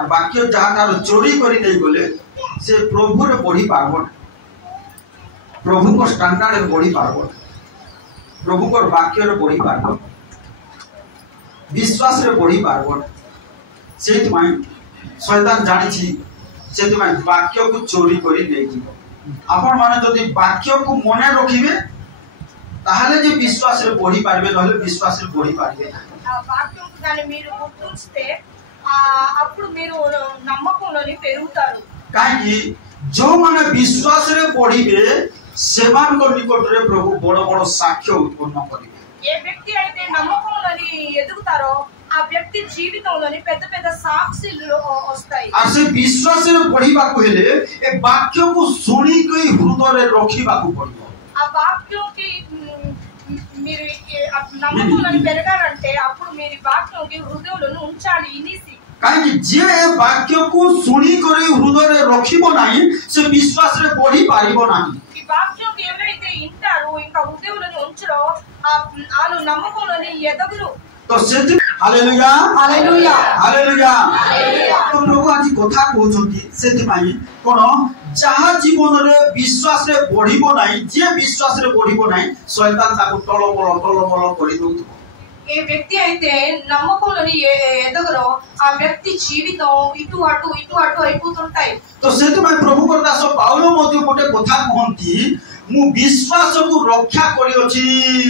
और वाक्य जहाँ तार चोरी करी नहीं गले से प्रभु रे बढ़ी पारबो ना, प्रभु को स्टैंडर्ड रे बढ़ी पारबो ना, प्रभु को वाक्य रे बढ़ी पारबो, विश्वास रे बढ़ी पारबो ना। सेति माई शैतान जानी छी, सेति माई वाक्य को चोरी करी नहीं जी। आपण माने जदि वाक्य को मने रखिबे ताहले जे विश्वास रे बढ़ी पारबे, नहले विश्वास रे बढ़ी पारबे ना। वाक्य को गाने మీరు గుర్తుంచితే అప్పుడు మీరు నమ్మకంలోని పెరుగుతారు। కాకి जो माने विश्वास रे बढ़िबे सेमान को निकट रे प्रभु बड़ बड़ साक्ष्य उत्पन्न करिबे। ఏ వ్యక్తి అయితే నమ్మకంలోని ఎదుగుతారో ఆ వ్యక్తి జీవితంలోని పెద్ద పెద్ద సాక్షులు వస్తాయి। आ से विश्वास रे बढ़िबा को हेले ए वाक्य को सुनी के हृदय रे रखिबा को पड़िबो। ఆ వాక్యం కి మీరు నమ్మకంలోని పెరగాలంటే అప్పుడు మీరు వాక్యం కి హృదయంలో ఉంచాలి ఇనిసి। काहे जे वाक्य को सुनी करे हृदय रे रखिबो नाही से विश्वास रे बढ़ी पारिबो नाही। ఈ వాక్యం ఎవరైతే ఇంటారో ఇంకా హృదయంలో ఉంచరో ఆలు నమ్మకంలోని ఎదగరు। तो सेति हालेलुया हालेलुया हालेलुया। तो प्रभु आज कथा कहउछंती सेति माई कोन जहा जीवन रे विश्वास रे बढ़िबो नाही, जे विश्वास रे बढ़िबो नाही शैतान ताको टलमल करि दउतो। ఏ వ్యక్తి అయితే నమ్మకంలోని ఎదగరో ఆ వ్యక్తి జీవితం ఇటు అటు అయిపోతుంటాయి। तो सेति माई प्रभु को दास पाउलो मध्ये गोटे कथा कहंती मु विश्वास को रक्षा करि अछि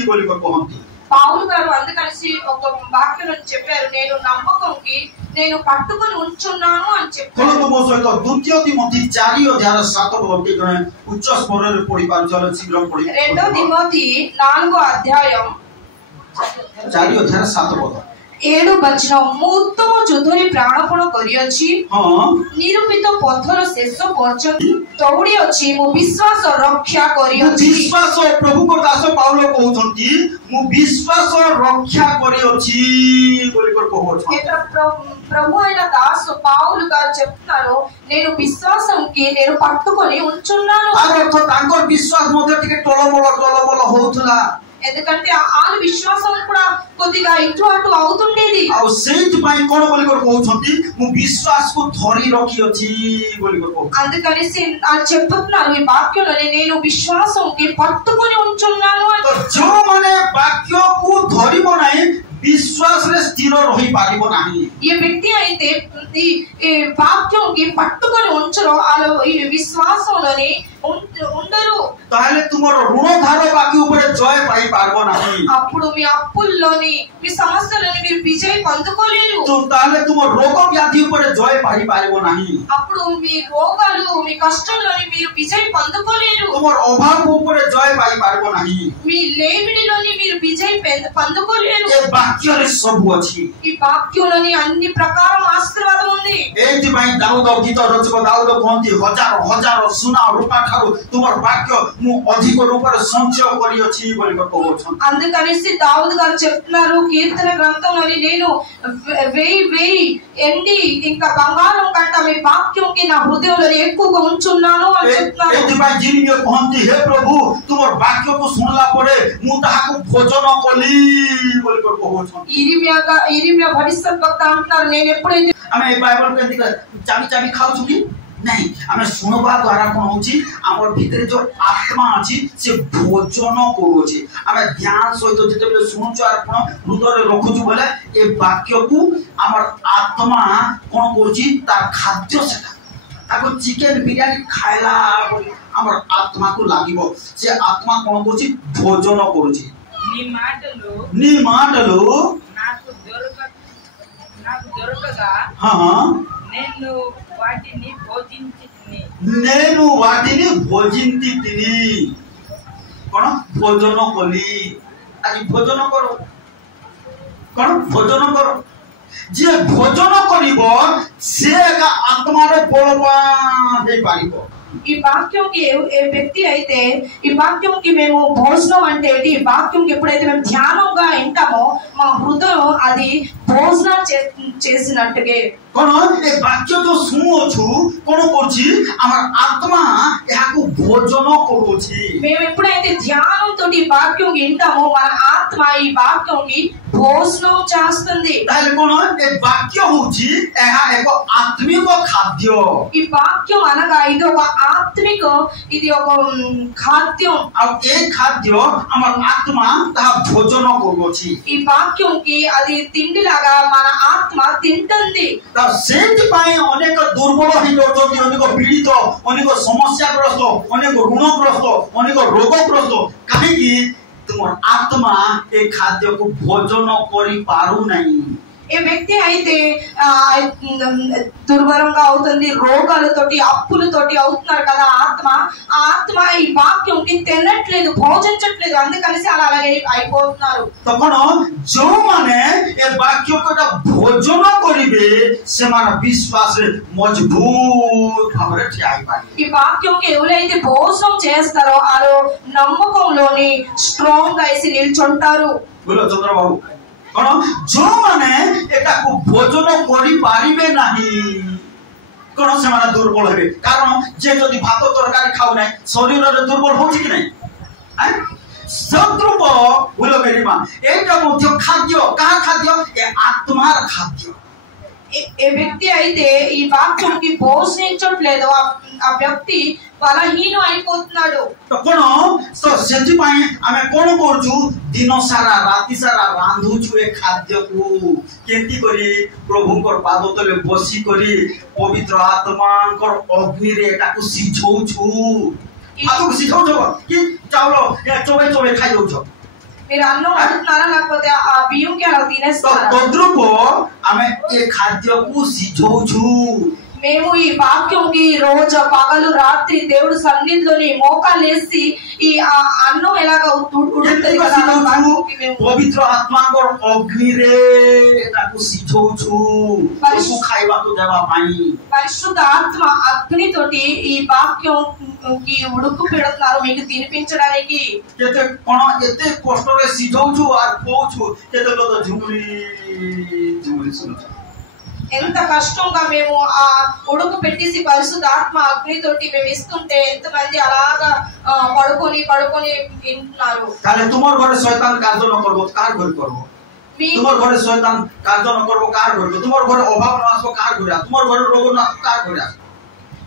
बोली को कहंती। పౌలు గారు అందుకని ఒక వాక్యం చెప్పారు, నేను నమ్మకంకి నేను పట్టుకొని ఉంచున్నాను అని చెప్పారు। కొలతో మో సహిత ద్వితీయ తిమోతి 4:7 జనే ఉच्च స్వర रे पढि पाउछल शीघ्र पढि। రెండో తిమోతి 4వ అధ్యాయం 4:7 7 వచనం ఉత్తమ ଯୋଦ୍ଧରେ ପ୍ରାଣପଣ କରିଅଛି, ନିରୂପିତ ପଥର ଶେଷ ପର୍ଯ୍ୟନ୍ତ ଦୌଡ଼ି ଅଛି, ମୁଁ ବିଶ୍ୱାସ ରକ୍ଷା କରିଅଛି। विश्वास प्रभु को दास पाउलो कहउछंती मु विश्वास रक्षा करिଅछि बोली को कहउछ। एटा ప్రభు అయిన దాసు పౌలు గారు చెప్తారు, నేను విశ్వాసంకి నేను పట్టుకొని ఉంచున్నాను। ఆ అర్థ तांकर विश्वास मध्ये टिके टलमल होउथला, ఎందుకంటే ఆలు విశ్వాసం కూడా కొద్దిగా ఇటు అటు అవుతుండేది। ఆ సేతి పై కోన बोली को कहउछंती मु विश्वास को धरि रखिଅछि बोली को कहउछ। అందుకని ఆ చెప్తున్నారు ఈ వాక్యంలోనే నేను విశ్వాసంకి పట్టుకొని ఉంచున్నాను। तो जो माने वाक्य को धरिबो नाही विश्वास रे स्थिर रही पारिबो नाही। ये व्यक्ति అయితే ఈ వాక్యంకి పట్టుకొని ఉంచరో ఆలు ఈ విశ్వాసంలోనే ఉండరు। ताहले तुमर ऋण धार बाकी ऊपर जय पाई पारबो नाही। అప్పుడు మీ అప్పుల్లోని మీ సమస్యలని మీరు విజయం పొందుకోలేరు। तो ताहले तुमर रोग व्याधि ऊपर जय पाई पारबो नाही। అప్పుడు మీ రోగాలు మీ కష్టాల్లోని మీరు విజయం పొందుకోలేరు। तुमर अभाव ऊपर जय पाई पारबो नाही। మీ లేమిడిలోని మీరు విజయం పొందుకోలేరు। ए वाक्य रे सब अछि। ఈ వాక్యంలోని అన్ని ప్రకారం ఆశీర్వాదం ఉంది। एति भाई दाऊद गीत रचक दाऊद कहंती हजार सोना रूपा ठारू तुमर वाक्य मु अधिक रूप रे संचय करि अछि बोली को कहउछन। అందుకని దావీదు గారు చెప్తున్నారు కీర్తన గ్రంథంలోని నేను వేయి ఎండి ఇంకా బంగారం కంట మీ వాక్యంకి నా హృదయంలో ఎక్కువగా ఉంచున్నాను అని చెప్తున్నారు। एति भाई जिनियो कहंती हे प्रभु तुमर वाक्य को सुनला परे मु ताहाको भोजन कली बोली को कहउछन। ఇరిమియా భవిష్యద్వక్త అంటున్నారు, నేను ఎప్పుడైతే आमे ए बाइबल के चाबी खाउ छु कि नहीं आमे सुनबा द्वारा कोन होची हमर भीतर जो आत्मा अछि से भोजन करूची। आमे ध्यान सहित जते बेले सुनुछु आर कोन हृदय रे रखुछु बोले ए वाक्य को हमर आत्मा कोन करूची तार खाद्य सेटा ताको चिकन बिरयानी खायला बोली हमर आत्मा को लागिबो से आत्मा कोन करूची भोजन करूची। नी माटलो నాకు దొరకగా నేను వాటిని భోజించి తిని कोन भोजन कली। आज भोजन करो कोन भोजन करो जे भोजन करिबो से आत्मा रे बलवान दे पारिबो। ఈ వాక్యంకి ఏ వ్యక్తి అయితే ఈ వాక్యంకి మేము భోజనం అంటే ఈ వాక్యంకి ఎప్పుడైతే మేము ధ్యానంగా వింటామో మా హృదయం అది భోజనం చేసినట్టుగా कोन ए वाक्य जो सुनुछु कोन करछि हमर आत्मा याको भोजन करूछि। మేము ఎప్పుడైతే ధ్యానంతో ఈ వాక్యం వింటామో మన ఆత్మ ఈ వాక్యంకి భోజనం చేస్తుంది। ताले कोन ए वाक्य होछि एहा एको आत्मा आत्मिक खाद्य ఈ వాక్యం అనగా ఇది ఒక ఆత్మిక ఇది ఒక ఖాద్యం ए खाद्य आमर आत्मा ताहा भोजन करूछि ఈ వాక్యంకి అది తిండిలాగా మన ఆత్మ తింటుంది ता सेति पाए अनेक दुर्बल हि जाउछन्ति अनेक पीड़ित अनेक समस्याग्रस्त अनेक ऋणग्रस्त अनेक रोगग्रस्त काहे कि तुमर आत्मा ए खाद्य को भोजन करि पारु नाही ఏ వ్యక్తి అయితే దుర్వరంగా అవుతుంది రోగాలతోటి అప్పులతోటి అవుతున్నారు కదా ఆత్మ ఆ ఆత్మ ఈ వాక్యంకి తినట్లేదు భోజించట్లేదు అందుకనేసి అలా అలాగే అయిపోతున్నారు तखन जो माने ए वाक्य को भोजन करिवे से मान विश्वास मजबूत भावरे ठियाई पाए ఈ వాక్యంకి ఎవరైతే భోజనం చేస్తారో వాళ్ళు నమ్మకంలోని స్ట్రాంగ్ గా వేసి నిల్చుంటారు बोलो चंद्रबाबू कौन जो माने एटा को भोजन करि पारिबे नाही कौन से माने दुर्बल हेबे कारण जे जदि भात तरकारी खाउ नै शरीर रे दुर्बल होछि कि नै हैं सद्रुप बोलो मेरी मां एटा मध्य खाद्य का खाद्य ए आत्मार खाद्य ఏ వ్యక్తి అయితే ఈ వాక్యంకి భోజనించట్లేదు ఆ వ్యక్తి బలహీనం అయిపోతున్నాడు कोन तो सेति पई आमे कोन करजु दिन सारा राति सारा रांधुछु ए खाद्य को केंती करी प्रभु कर पाद तले बसी करी पवित्र आत्मा कर अग्नि रे एटा को सिझौछु आतो को सिझौछु कि चावल ए चोबे चोबे खाइ दउछु మీరు అన్నం అడుగుతున్నారా లేకపోతే ఆ బియ్యంకి అలా తినేస్తారా तद्रुप आमे ए खाद्य को सिझौछु మేము ఈ వాక్యంకి రోజు పగలు రాత్రి దేవుడు సన్నిధిలోని మోకాలేసి ఈ అన్నం ఎలాగ ఉడుకుతుంది కదా వాక్యంకి మేము पवित्र आत्मा को अग्नि रे एटा को सिझौछु को खाइबा को देबा पाई పరిశుద్ధ ఆత్మ అగ్నితోటి ఈ వాక్యంకి ఉడుకు పెడుతున్నారు మీకు తినిపించడానికి केते कोन एते कष्ट रे सिझौछु आ पोछु केते लोग झुमरी झुमरी सुनु ఎంత కష్టంగా మేము ఆ ఉడుకు పెట్టేసి పరిశుద్ధ ఆత్మ అగ్నితోటి మేము ఇస్తుంటే ఎంతమంది అలాగా పడుకొని వింటున్నారు ताले तुमर घरे शैतान कार्य न करबो कार घर करबो तुमर घरे शैतान कार्य न करबो कार घर तुमर घरे अभाव न आसबो कार घर तुमर घरे रोग न कार घर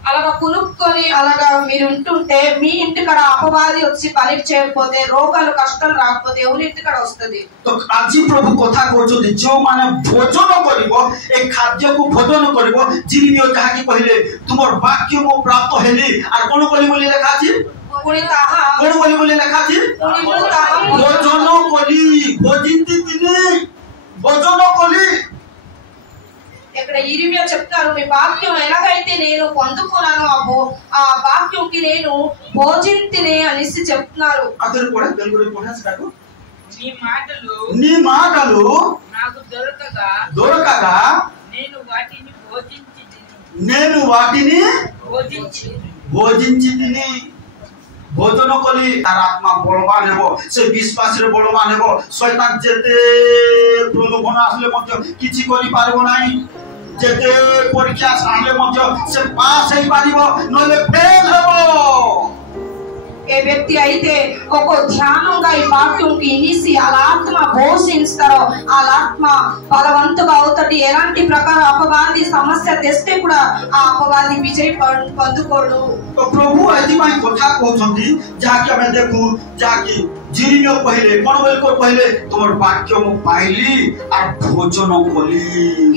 అలాగా కునుక్కొని అలాగా మీరు ఉంటుంటే మీ ఇంటికడ అపవాది వచ్చి పని చేయకపోతే రోగాలు కష్టాలు రాకపోతే ఎవరి ఇంటికడ వస్తుంది तो आज प्रभु कथा कहछो जो माने भोजन करिवो ए खाद्य को भोजन करिवो जिनियो कहा कि पहिले तुमर वाक्य को प्राप्त हेली आर कोन बोली बोली लिखा छी कोन ताहा कोन बोली लिखा छी भोजन कली भोजिंती तिनी भोजन कली ఇక్కడ ఇరిమియా చెప్తారు మీ వాక్యం ఎలాగైతే నేను పొందుకున్నానో ఆ వాక్యంకి నేను భోజింతినే అనేసి చెప్తున్నారు అతను కూడా తెలుగులో పోనేస్తాడు నీ మాటలు నాకు దొరకగా నేను వాటిని భోజించి తిని भोजन कली तार आत्मा बलवान हेबो से विश्वास रे बलवान हेबो शैतान जेते प्रलोभन आसले मध्य किछि करि पारबो नाही जेते परीक्षा आले मध्य से पास हे पारिबो नले फेल हेबो ఏ వ్యక్తి అయితే ఒక ధ్యానంగా ఈ వాక్యంకి ఇనిసి వాళ్ళ ఆత్మ భోషిస్తారో వాళ్ళ ఆత్మ బలవంతుగా అవుతాడు ఎలాంటి ప్రకారం అపవాది సమస్య తెస్తే కూడా ఆ అపవాది విజయ పొందుకోడు तो प्रभु एति माई कथा कहउछन्ती जाके हमें देखु जाके जिरियो पहिले कोन बोल को पहिले तोर वाक्य मु पाइली आ भोजन कोली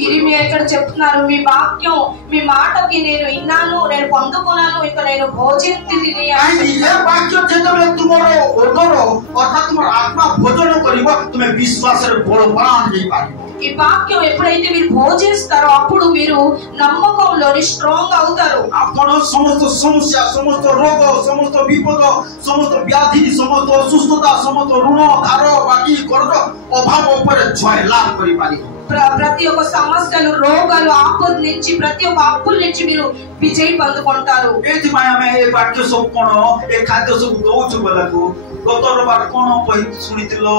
ఇరిమియా ఇక్కడ చెప్తున్నారు మీ వాక్యం మీ మాటకి నేను విన్నాను నేను పొందుకున్నాను ఇక నేను భోజింతిని आई ये वाक्य जेतबे तुमरो ओदरो अर्थात तुमर आत्मा भोजन करिवो तुमे विश्वास रे बलवान हेई पारिबो ఈ వాక్యం ఎప్పుడైతే మీరు భోజిస్తారో అప్పుడు మీరు నమ్మకంలోని స్ట్రాంగ్ అవుతారు आपण समस्त समस्या समस्त रोग समस्त विपद समस्त व्याधि समस्त असुस्थता समस्त ऋण धार बाकी कर्ज अभाव ऊपर जय लाभ करि पारिबो ప్రతి ఒక్క సమస్యలు రోగాలు ఆపద నుంచి ప్రతి ఒక్క అప్పుల నుంచి మీరు విజయ పొందుకుంటారు एति माय हमें ए वाक्य सब कोन ए खाद्य सब दउछु बलाको गतर बार कोन पहि सुनितिलो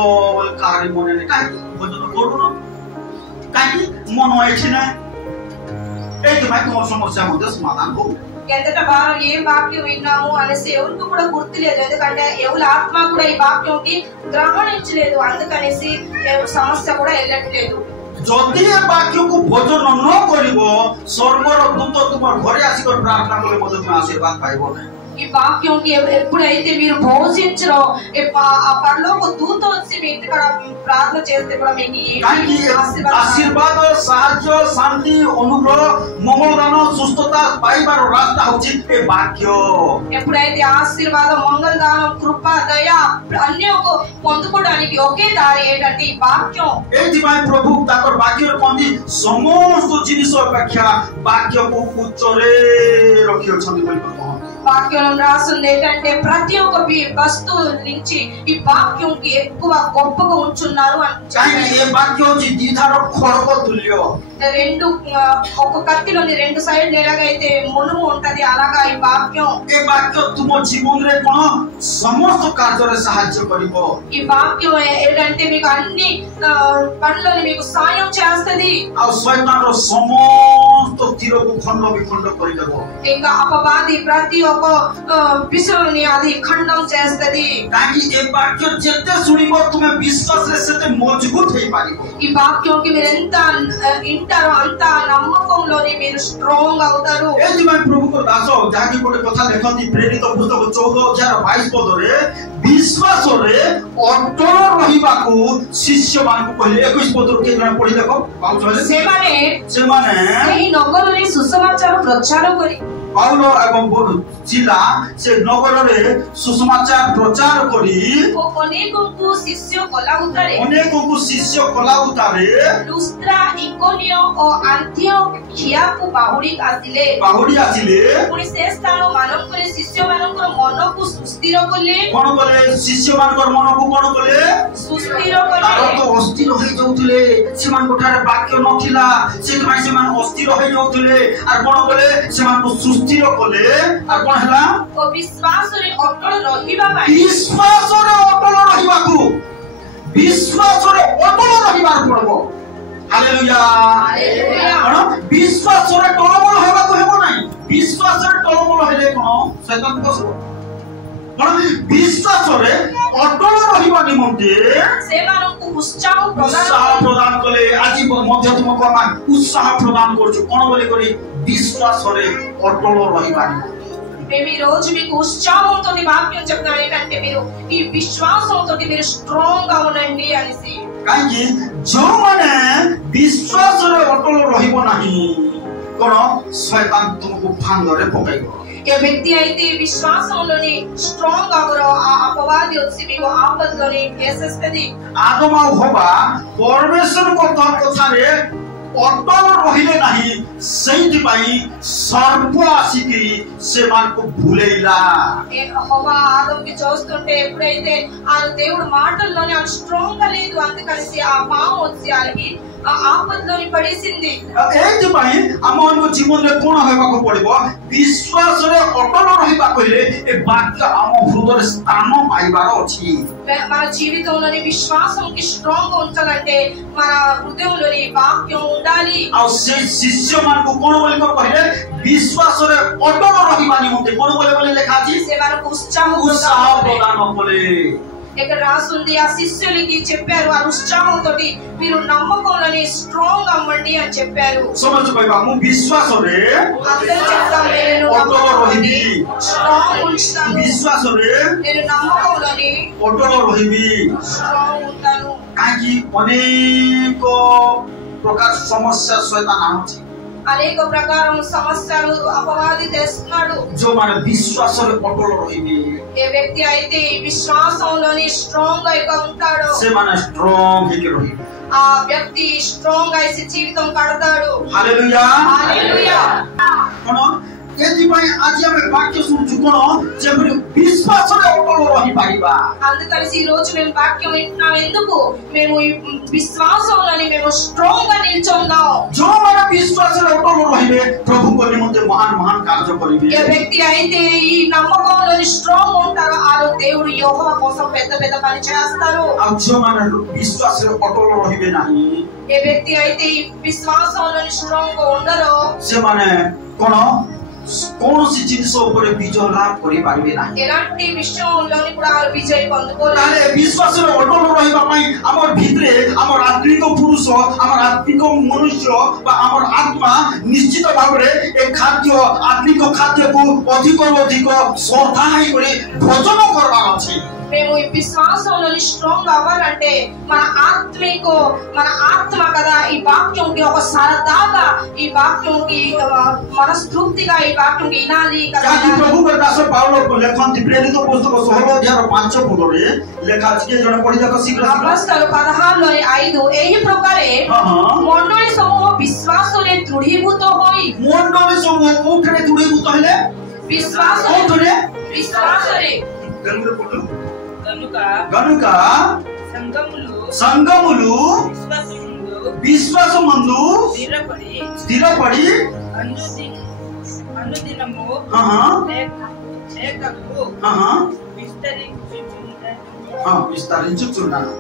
कार्य मने काई भोजन करू न काई मन अछि नै एति माय कोन समस्या होते समाधान हो ఎంతట వారు ఏ వాక్యం విన్నాము అనేసి ఎవరికి కూడా గుర్తులేదు ఎందుకంటే ఎవరి ఆత్మ కూడా ఈ వాక్యంకి గ్రహణించలేదు అందుకనేసి సమస్య కూడా వెళ్ళట్లేదు जदि ए वाक्य को भोजन न करिवो स्वर्गर दूत तुम घरे आसिकर प्रार्थना कले मते तुम आशीर्वाद पाइबो नहीं। ఈ వాక్యంకి ఎప్పుడైతే మీరు భోజించరో ఆ పరలోక దూత వచ్చి మీ ఇంటికి ప్రార్థన చేస్తే కూడా మీకు आशीर्वाद साहाय्य शांति अनुग्रह मंगलदान सुस्थता पाइबार रास्ता होची ए वाक्य। ఎప్పుడైతే ఆశీర్వాదం మంగళదానం కృప దయ అన్యకు పొందుకోవడానికి ఒకే దారి ఏంటంటే ఈ వాక్యం। एथिबाई प्रभु ताकर वाक्य कोंदी समस्त जिनिस अपेक्षा वाक्य को उच्चरे रखियो छथि बोली कहू। వాక్యం రాస్తుంది ఏంటంటే ప్రతి ఒక్క వస్తువు నుంచి ఈ వాక్యంకి ఎక్కువ గొప్పగా ఉంచున్నారు అని ఏ వాక్యం చి దీధార ఖడ్గ తుల్య రెండు ఒక కత్తిలోని రెండు సైడ్ ఎలాగైతే మునుము ఉంటది అలాగా ఈ వాక్యం। ఏ వాక్యం तुम जीवन रे कोन समस्त कार्य रे सहाय्य करिवो। ఈ వాక్యం ఏంటంటే మీకు అన్ని పనులను మీకు సాయం చేస్తది। ఆ శైతాన్ रो समस्त तीर को खंड विखंड करि देबो। ఇంకా అపవాది ప్రతి ఒక్క విషయాన్ని అది ఖండం చేస్తది। కాకి ఏ వాక్యం చెత్తే సునిబో तुमे विश्वास रे सेते मजबूत हेई पारिबो। ఈ వాక్యంకి మీరు ఎంత ఇంటారో అంత నమ్మకంలోని మీరు స్ట్రాంగ్ అవుతారు। एथिबाई प्रभु को दास जाकी कोटे कथा लेखती प्रेरित पुस्तक 14 अध्याय 22 पद रे विश्वास रे अटल रहिबा को शिष्य मान को कहले 21 पद रे केतना पढि देखो पाउछले ସେମାନେ सेही नगରରେ सुसमाचार प्रचार करी पाउल एवं जिला से नगर रे सुसमाचार प्रचार करी अनेकଙ୍କୁ ଶିଷ୍ୟ କଲାଉତାରେ ଲୁସ୍ତ୍ରା ଇକୋନିୟ ଓ ଆନ୍ତିଓଖିଆକୁ ବାହୁଡ଼ି ଆସିଲେ ପୁଣି ସେ ସ୍ଥାନ ମାନଙ୍କରେ ଶିଷ୍ୟମାନଙ୍କର ମନକୁ ସୁସ୍ଥିର କଲେ। कोन कले शिष्यମାନଙ୍କର ମନକୁ कोन कले ସୁସ୍ଥିର କଲେ। ତାର ତ ଅସ୍ଥିର ହୋଇ ଯାଉଥିଲେ ସେମାନଙ୍କ ଠାରେ ବାକ୍ୟ ନଥିଲା ସେଥିପାଇଁ ସେମାନେ ଅସ୍ଥିର ହୋଇ ଯାଉଥିଲେ ଆର कोन कले ସେମାନଙ୍କୁ ସୁସ୍ଥିର କଲେ ଆର कोन ହେଲା ଓ ବିଶ୍ୱାସରେ ଅଟଳ ରହିବା ପାଇଁ ବିଶ୍ୱାସରେ ଅଟଳ ରହିବାକୁ ବିଶ୍ୱାସରେ ଅଟଳ ରହିବାର ପଡିବ। ହାଲେଲୁୟା କଣ ବିଶ୍ୱାସରେ ଟଳମଳ ହେବାକୁ ହେବ ନାହିଁ। ବିଶ୍ୱାସରେ ଟଳମଳ ହେଲେ କଣ ଶୈତାନ ପଶିବ। କଣ ବିଶ୍ୱାସରେ ଅଟଳ ରହିବା ନିମନ୍ତେ ସେମାନଙ୍କୁ ଉତ୍ସାହ ପ୍ରଦାନ କଲେ। ଆଜି ମଧ୍ୟ ତୁମକୁ ଆମେ ଉତ୍ସାହ ପ୍ରଦାନ କରୁଛୁ କଣ ବୋଲି କରି విశ్వాసరే అటଳ ରହିବା। మేము ఈ రోజు మీకు ఉత్సాహంతో వాక్యం చెప్తాను ఏంటంటే మీరు ఈ విశ్వాసంతో మీరు స్ట్రాంగ్ గా ఉండండి అనేసి। కాకి జోమనే విశ్వాసరే అటଳ ରହିବ ନାହିଁ कोन शैतान तुमको फांदरे पकाइबो। ఏ వ్యక్తి అయితే విశ్వాసంలోని స్ట్రాంగ్ అవరో ఆ అపవాది వచ్చి మీకు ఆపదలోని వేసేస్తది। ఆదమ హోబా పరమేశ్వర కథారే अटल रहिले नहीं सही पाई सर्प आसिकी सेमान को भूलेला। యెహోవా ఆదముకి చూస్తుంటే ఎప్పుడైతే ఆ దేవుడు మాటల్లోనే ఆ స్ట్రాంగ్ గా లేదు అందుకని ఆ పాము వచ్చి ఆగి ఆ ఆపదలోని పడేసింది। एथि पाई हमनको जीवन रे कोन हेबाको पड़िबो विश्वास रे अटल रहिबा कहिले ए वाक्य हम हृदय स्थान पाइबार अछि। మన జీవితంలోని విశ్వాసంకి స్ట్రాంగ్ ఉండాలంటే మన హృదయంలోని వాక్యం ఉండాలి। आ से शिष्य मान को कोन बोली को कहिले विश्वास रे अटल रहिबा निमंते कोन बोले लेखा अछि సేవకు उत्साह प्रदान बोले। ఇక్కడ రాసుంది ఆ శిష్యులకి చెప్పారు ఆ ఉత్సాహంతో మీరు నమ్మకంలోని స్ట్రాంగ్ అవ్వండి అని చెప్పారు। समझ पाइबा मु विश्वास रे అందరూ చెప్తాం నేను अटल रहिबी స్ట్రాంగ్ ఉంటాను विश्वास रे నేను నమ్మకంలోని अटल रहिबी స్ట్రాంగ్ ఉంటాను। काकी अनेक प्रकार समस्या शैतान आउछि అనేక ప్రకారం సమస్యలు అపవాది తెస్తున్నాడు। जो माने विश्वास रे अटल रहिबी ఏ వ్యక్తి అయితే ఈ విశ్వాసంలోని స్ట్రాంగ్ గా ఉంటాడో से माने स्ट्रांग हेके रहिबी ఆ వ్యక్తి స్ట్రాంగ్ గా జీవితం కడతాడు। Hallelujah hallelujah. कोन एथिपाई आज हम वाक्य सुनछु कोन जेबरी विश्वास रे अटल रहि पाइबा। అందుకని ఈ రోజు మేము వాక్యం వింటున్నాం ఎందుకు మేము ఈ విశ్వాసంలోని మేము స్ట్రాంగ్ గా నిల్చుందాం। जो माने विश्वास रे अटल रहिबे प्रभु को निमंते महान महान कार्य करिबे। ఏ వ్యక్తి అయితే ఈ నమ్మకంలోని స్ట్రాంగ్ ఉంటారో ఆ దేవుడు యెహోవా కోసం పెద్ద పెద్ద పని చేస్తారు। आ जो माने विश्वास रे अटल रहिबे नाही ఏ వ్యక్తి అయితే ఈ విశ్వాసంలోని స్ట్రాంగ్ గా ఉండరో से माने कोन कौन सी जिनिस ऊपर विजय लाभ करि पारबे ना ఎలాంటి విషయంలోని కూడా విజయ పొందుకోలేదు ताले विश्वास रे अटल रहिबा पई हमर भितरे हमर आत्मिक पुरुष हमर आत्मिक मनुष्य बा हमर आत्मा निश्चित भाबरे ए खाद्य आत्मिक खाद्य को अधिक अधिक श्रद्धा है करी भोजन करबा अछि మేము ఈ విశ్వాసంలోని స్ట్రాంగ్ అవ్వాలంటే మన ఆత్మ కదా ఈ వాక్యంకి ఒక సరదాగా ఈ వాక్యంకి మనస్తృప్తిగా ఈ వాక్యంకి వినాలి కదా प्रभु के दास पाउल लेखन प्रेरित पुस्तक 16 अध्याय 5 पदरे लेखा अछि के जण पढि जाको शीघ्र అపొస్తలు 16:5 ଏହି ପ୍ରକାରେ ମଣ୍ଡଳୀ ସମୂହ ବିଶ୍ୱାସରେ ଦୃଢ଼ୀଭୂତ ହୋଇ मंडली समूह कोठरे दृढीभूत हेले విశ్వాసରେ గనుక సంఘములు విశ్వాసమందు స్థిరపడి అనుదినము లేఖకు విస్తరించుచున్నాను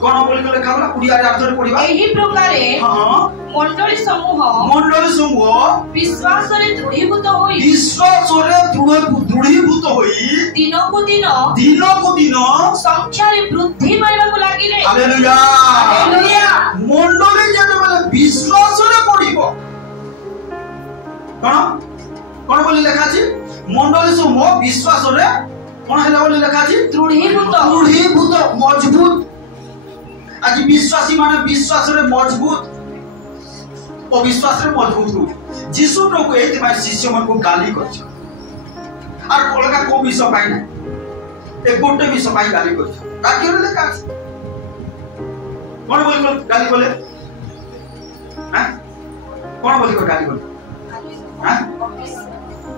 कोन बोली को लेखा होला कुडिया रे अर्थ रे पढिबा एही प्रकारे मंडली समूह विश्वास रे दृढ़ीभूत होई दिनको दिन संख्या रे वृद्धि पाइबा को लागिले हालेलुया मंडली जेते बोले विश्वास रे पढिबो कोन बोली लेखा छी मंडली समूह विश्वास रे कोन हैला बोली लेखा छी दृढ़ीभूत मजबूत आज विश्वासी माने विश्वास रे मजबूत अविश्वास रे मजबूत हो जीसु प्रभु एते माने शिष्य मन को गाली करछ और अलगा को विषय पाइ ना ए गोटे विषय पाइ गाली करछ बाकी रे लेखा कोन बोली गाली बोले हैं कोन बोली गाली बोले हैं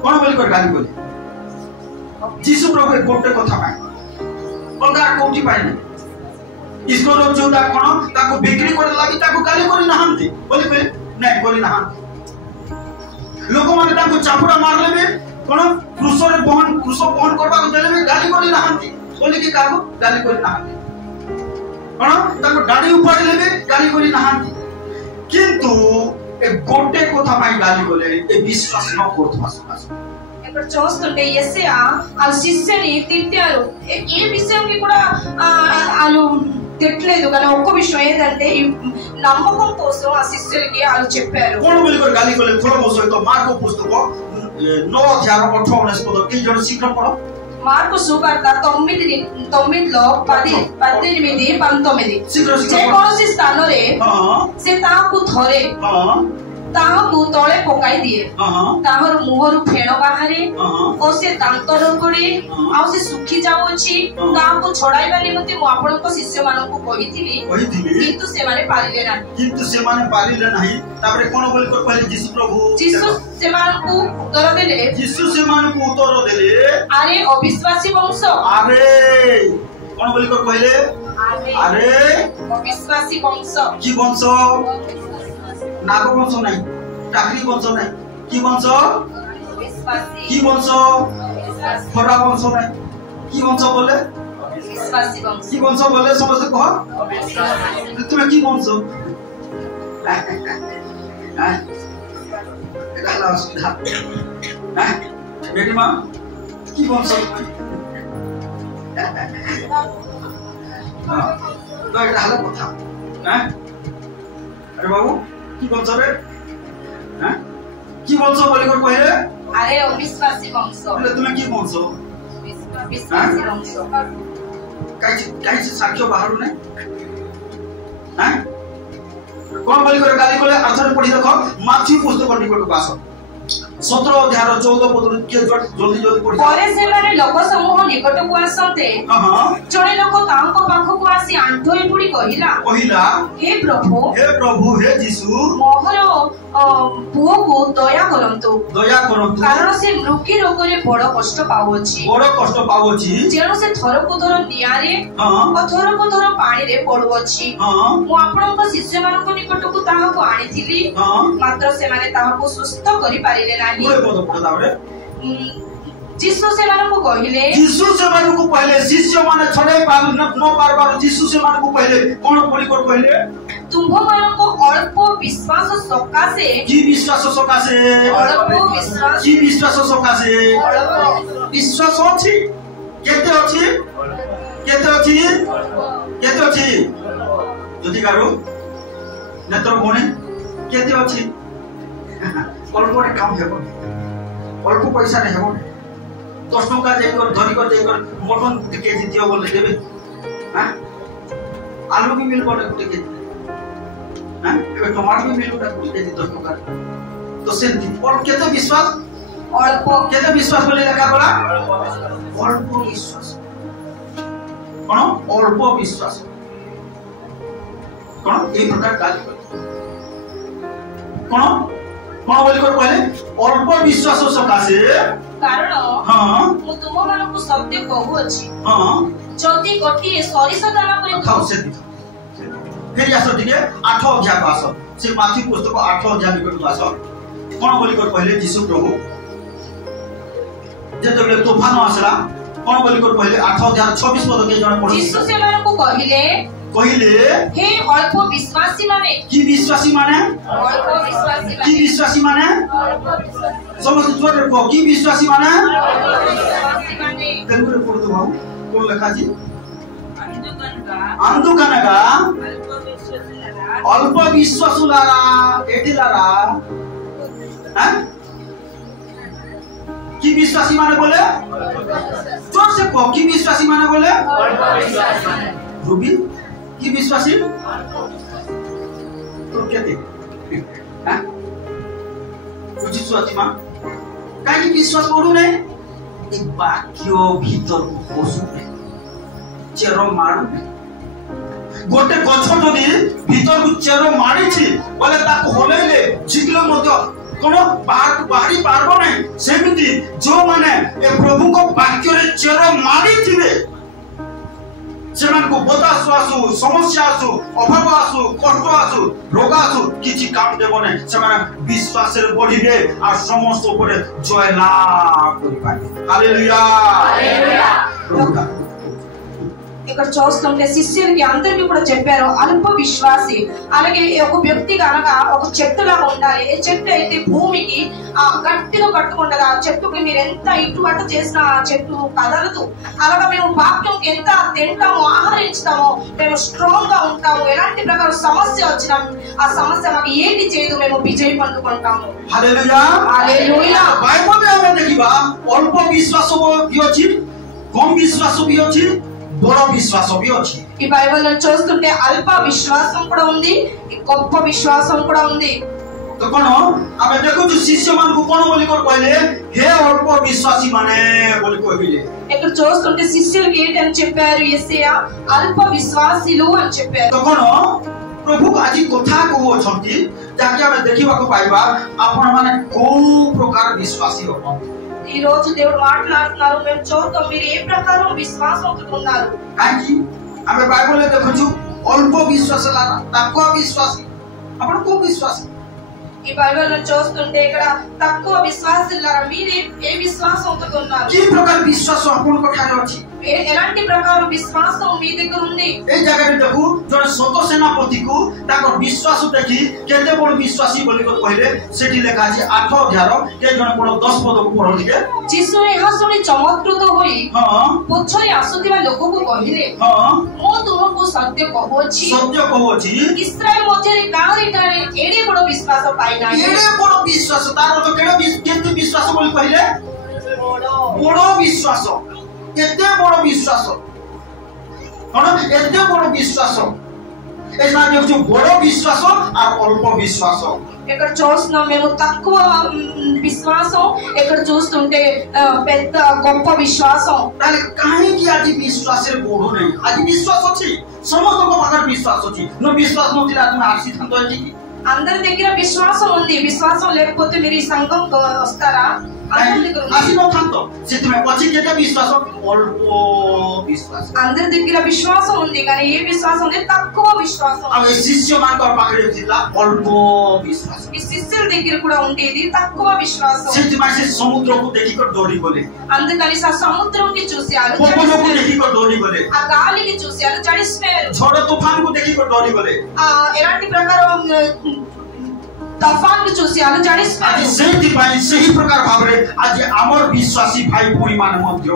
कोन बोली गाली बोले जीसु प्रभु ए गोटे कथा पाइ अलगा कोठी पाइ ना ईश्वर जोदा कोन ताको बिक्री करे लागि ताको गाली करि नहंती बोली पे नै करि नहंती लोक माने ताको चापुरा मार लेबे कोन क्रूस बहन करबा देले गाली करि नहंती बोली कि काको गाली करि नहंती कोन ताको दाढ़ी उपाड़ लेबे गाली करि नहंती किंतु ए गोटे कथा पाई गाली बोले ए विश्वास न करथवा समाज ఇక్కడ చూస్తుంటే యెషయా ఆ శిష్యుని తిట్టారు ఏ విషయంకి కూడా వాళ్ళు తిట్టలేదు కానీ ఒక్క విషయం ఏంటంటే ఈ నమ్మకం కోసం ఆ శిష్యులకి వాళ్ళు చెప్పారు कोन बोली कर गाली बोले थोड़ा बहुत तो मार्को पुस्तक 9 अध्याय 18 पद के जण शीघ्र पढो మార్కు సువార్త 9:10 18 19 ଯେ କୌଣସି ସ୍ଥାନରେ ସେ ତାହାକୁ ଧରେ ତାହାକୁ ତଳେ ପକାଇ ଦିଏ ତାହାର ମୁହଁରୁ ଫେଣ ବାହାରେ ଓ ସେ ଦାନ୍ତ ରଗଡେ ଆଉ ସେ ଶୁଖି ଯାଉଅଛି ତାହାକୁ ଛଡାଇବା ନିମନ୍ତେ ମୁଁ ଆପଣଙ୍କ ଶିଷ୍ୟମାନଙ୍କୁ କହିଥିଲି କିନ୍ତୁ ସେମାନେ ପାରିଲେ ନାହିଁ ତାପରେ କୋନ ବୋଲି କହିଲେ ଯୀଶୁ ପ୍ରଭୁ ସେମାନଙ୍କୁ ଉତ୍ତର ଦେଲେ ଆରେ ଅବିଶ୍ୱାସୀ ବଂଶ ଆରେ କୋନ ବୋଲି କହିଲେ ଆରେ ଅବିଶ୍ୱାସୀ ବଂଶ କି ବଂଶ नाग वंश नहीं टाकरी वंश नहीं की वंश फरा वंश नहीं की वंश बोले की वंश बोले समझ कह तुम्हें की वंश एकाला असुविधा बेटी मां की वंश तो एटा हला कथा अरे बाबू की वंश रे हैं की वंश बोली कर कहले अरे अविश्वासी वंश बोले तुम्हें की वंश विश्वासी वंश काई से साक्ष्य बाहर ने हैं कौन बोली कर गाली बोले अर्थ रे पढ़ी देखो माथ्यू पुस्तक निकट को आसो 17 अध्याय 14 पद के जल्दी पढ़ी परे से माने लोक समूह निकट को आसते जणे लोक तांको पाखो को आसी आंठोई पुडी कहिला हे प्रभु हे जीसु मोहर पुओ को दया करंतु कारण से मृत्यु रोग रे बड़ कष्ट पाउछि जेनो से थर को थर नियारे थर को थर पानी रे पडुछि मु आपनक शिष्य मानक निकट को ताहाको आनिथिली मात्र से माने ताहाको सुस्त करि पारिले नाही जीसु से मानक कहले शिष्य माने छडे न पारबार जीसु से मानक कहले कोन बोली कर कहले तुम्भमानको अल्प विश्वास सकाशे कि विश्वास सकाशे अल्प विश्वास कि विश्वास सकाशे अल्प विश्वास अछि केते अछि केते अछि केते अछि जति गारो नेत्र कोने केते अछि अल्परे काम हेबो अल्प पैसा रे हेबो 10 टका जेकर धरी कर जेकर मटन केजी दियो बोले देबे हां आलू भी मिल बोले केजी हां ए टमाटर भी मिल बोले केजी 10 टका तो से और केते विश्वास अल्प केते विश्वास बोले लगा बोला अल्प विश्वास कोन अल्प विश्वास कोन ए प्रकार गाली कोन कोन बोली कर पहले अल्प विश्वास सकाशे कारण हां मु तुममानको सत्य कहू अछि हां जति गोटिए सरिसा दाना परि खाओ से फिर आसो टिके 8 अध्याय को आसो से माथी पुस्तक 8 अध्याय निकट आसो कोन बोली कर पहले यीशु प्रभु जेतबे तूफान आसला कोन बोली कर पहले 8 अध्याय 26 पद के जण पढी यीशु सेमानको कहिले हे अल्प विश्वासी माने की विश्वासी माने अल्प विश्वासी की विश्वासी माने अल्प विश्वासी समस्त जोर को की विश्वासी माने विश्वासी माने तेलुगु पढतो भाऊ कोन लेखा जी అందుకనగా అందుకనగా अल्प विश्वासुलारा एटिलारा हैं की विश्वासी माने बोले जोर से को की विश्वासी माने बोले अल्प विश्वासी माने रूबी की विश्वासी तो कहते हैं बुझी स्वातिमा काई विश्वास करू नै एक वाक्य भीतर को पोसु नै चेरो मारू नै गोटे गछ जदि भीतर को चेरो मारी छी बोले ताको होलेले जिगलो मध्य कोनो बाहरी पारबो नै सेमिति जो माने ए प्रभु को वाक्य रे चेरो मारी थिबे सेमानको बतास आसु समस्या आसु अभाव आसु कष्ट आसु रोग आसु किछि काम देबो नै सेमाने विश्वास रे बढ़िबे आ समस्त ऊपर जय लाभ करि पाबे हालेलुया हालेलुया ఇక్కడ చూస్తుంటే శిష్యులకి అందరికీ కూడా చెప్పారు అల్ప విశ్వాసి అలాగే ఒక వ్యక్తిగా అనగా ఒక చెట్టులాగా ఉండాలి. ఏ చెట్టు అయితే భూమికి గట్టిగా పట్టుకుంటది ఆ చెట్టుకి మీరు ఎంత ఇటువట్టు చేసినా ఆ చెట్టు కదలదు. అలాగా మేము వాక్యంకి ఎంత తింటామో ఆహరించుతామో మేము స్ట్రాంగ్ గా ఉంటాము. ఎలాంటి ప్రకారం సమస్య వచ్చినా ఆ సమస్య మాకు ఏంటి చేయదు, మేము విజయం పొందుకుంటాము. हालेलुया हालेलुया बाइबल में हम देखिबा अल्प विश्वास भी अछि कम विश्वास भी अछि बड़ विश्वास भी अछि. ఈ బైబిల్లో చూస్తుంటే అల్ప విశ్వాసం కూడా ఉంది, గొప్ప విశ్వాసం కూడా ఉంది. तो कोन आबे देखो जो शिष्य मान को कोन बोली कर कहले हे अल्प विश्वासी माने बोली कहले ఇక్కడ చూస్తుంటే శిష్యులకి ఏంటని చెప్పారు, యేసయ్య అల్ప విశ్వాసులు అని చెప్పారు. तो कोन प्रभु आज कथा को अछंती जाके हम देखिबा को पाइबा आपण माने को प्रकार विश्वासी हो. ఈ రోజు దేవుడు మాట్లాడుతున్నారు, మేము చూద్దాం మీరు ఏ ప్రకారం విశ్వాసంతో ఉన్నారు. काकी हमें बाइबल में देखछु अल्प विश्वास लाना ताको विश्वासी आपण को विश्वासी ఈ బైబిల్లో చూస్తుంటే ఇక్కడ తక్కువ విశ్వాసులారా మీరు ఏ విశ్వాసంతో ఉన్నారు, की प्रकार विश्वास आपण को ठारे अछि ఎలాంటి ప్రకారం విశ్వాసం మీ దగ్గర ఉంది. ए जगह रे देखु जन सत सेनापति को ताको विश्वास देखि केते बड़ विश्वासी बोली को कहले सेठी लेखा अछि 8 अध्याय के जन बड़ 10 पद को पढो दिके ଯୀଶୁ ଏହା ଶୁଣି ଚମତ୍କୃତ ହୋଇ हां ପଛରେ ଆସୁଥିବା ଲୋକକୁ କହିଲେ, हां ମୁଁ ତୁମକୁ ସତ୍ୟ କହୁଅଛି सत्य कहू अछि ଇସ୍ରାଏଲ ମଧ୍ୟରେ କାହାରି ଠାରେ ଏଡ଼େ ବଡ଼ ବିଶ୍ୱାସ ପାଇନାହିଁ. एडे बड़ विश्वास तार तो केते विश्वास बोली कहले बड़ विश्वास केते बड़ विश्वास कोन एते बड़ विश्वास एना देखु बड़ विश्वास और अल्प विश्वास ఇక్కడ చూస్తున్నాం మేము తక్కువ విశ్వాసం, ఇక్కడ చూస్తుంటే పెద్ద గొప్ప విశ్వాసం. ताले काहे कि आज विश्वास रे बढो नै आज विश्वास अछि समस्त को भागर विश्वास अछि न विश्वास नथिला तुम आसी थांतो अछि అందరి దగ్గర విశ్వాసం ఉంది. విశ్వాసం లేకపోతే మీరు ఈ సంఘం వస్తారా? అందరి దగ్గర విశ్వాసం ఉంది కానీ ఏ విశ్వాసం ఉంది? తక్కువ విశ్వాసం. ఈ శిష్యుల దగ్గర కూడా ఉండేది తక్కువ విశ్వాసం. అందుకని సముద్రంకి చూశారు, ఆ గాలిని చూశారు, జడిసిపోయారు. ఎలాంటి ప్రకారం तफान చూసి అలజడిస్తారు. ସେଇଥିପାଇଁ ସେହି ପ୍ରକାର ଭାବରେ ଆଜି ଆମର ବିଶ୍ୱାସୀ ଭାଇ ଭଉଣୀ ମାନେ ମଧ୍ୟ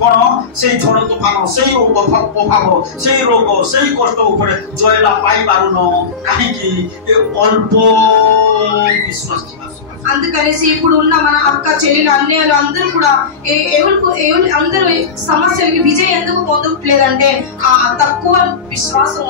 କଣ ସେଇ ଝଡ଼ ତୋଫାନ, ସେଇ ଅଭାବ, ସେଇ ରୋଗ, ସେଇ କଷ୍ଟ ଉପରେ ଜୟଲା ପାଇପାରୁନ କାହିଁକି? ଏ ଅଳ୍ପ ବିଶ୍ୱାସ ଥିବା అందుకనేసి ఇప్పుడు ఉన్న మన అక్క చెల్లెలు అన్నయ్యలు అందరూ కూడా అందరూ సమస్యలకి విజయం ఎందుకు పొందట్లేదంటే ఆ తక్కువ విశ్వాసం.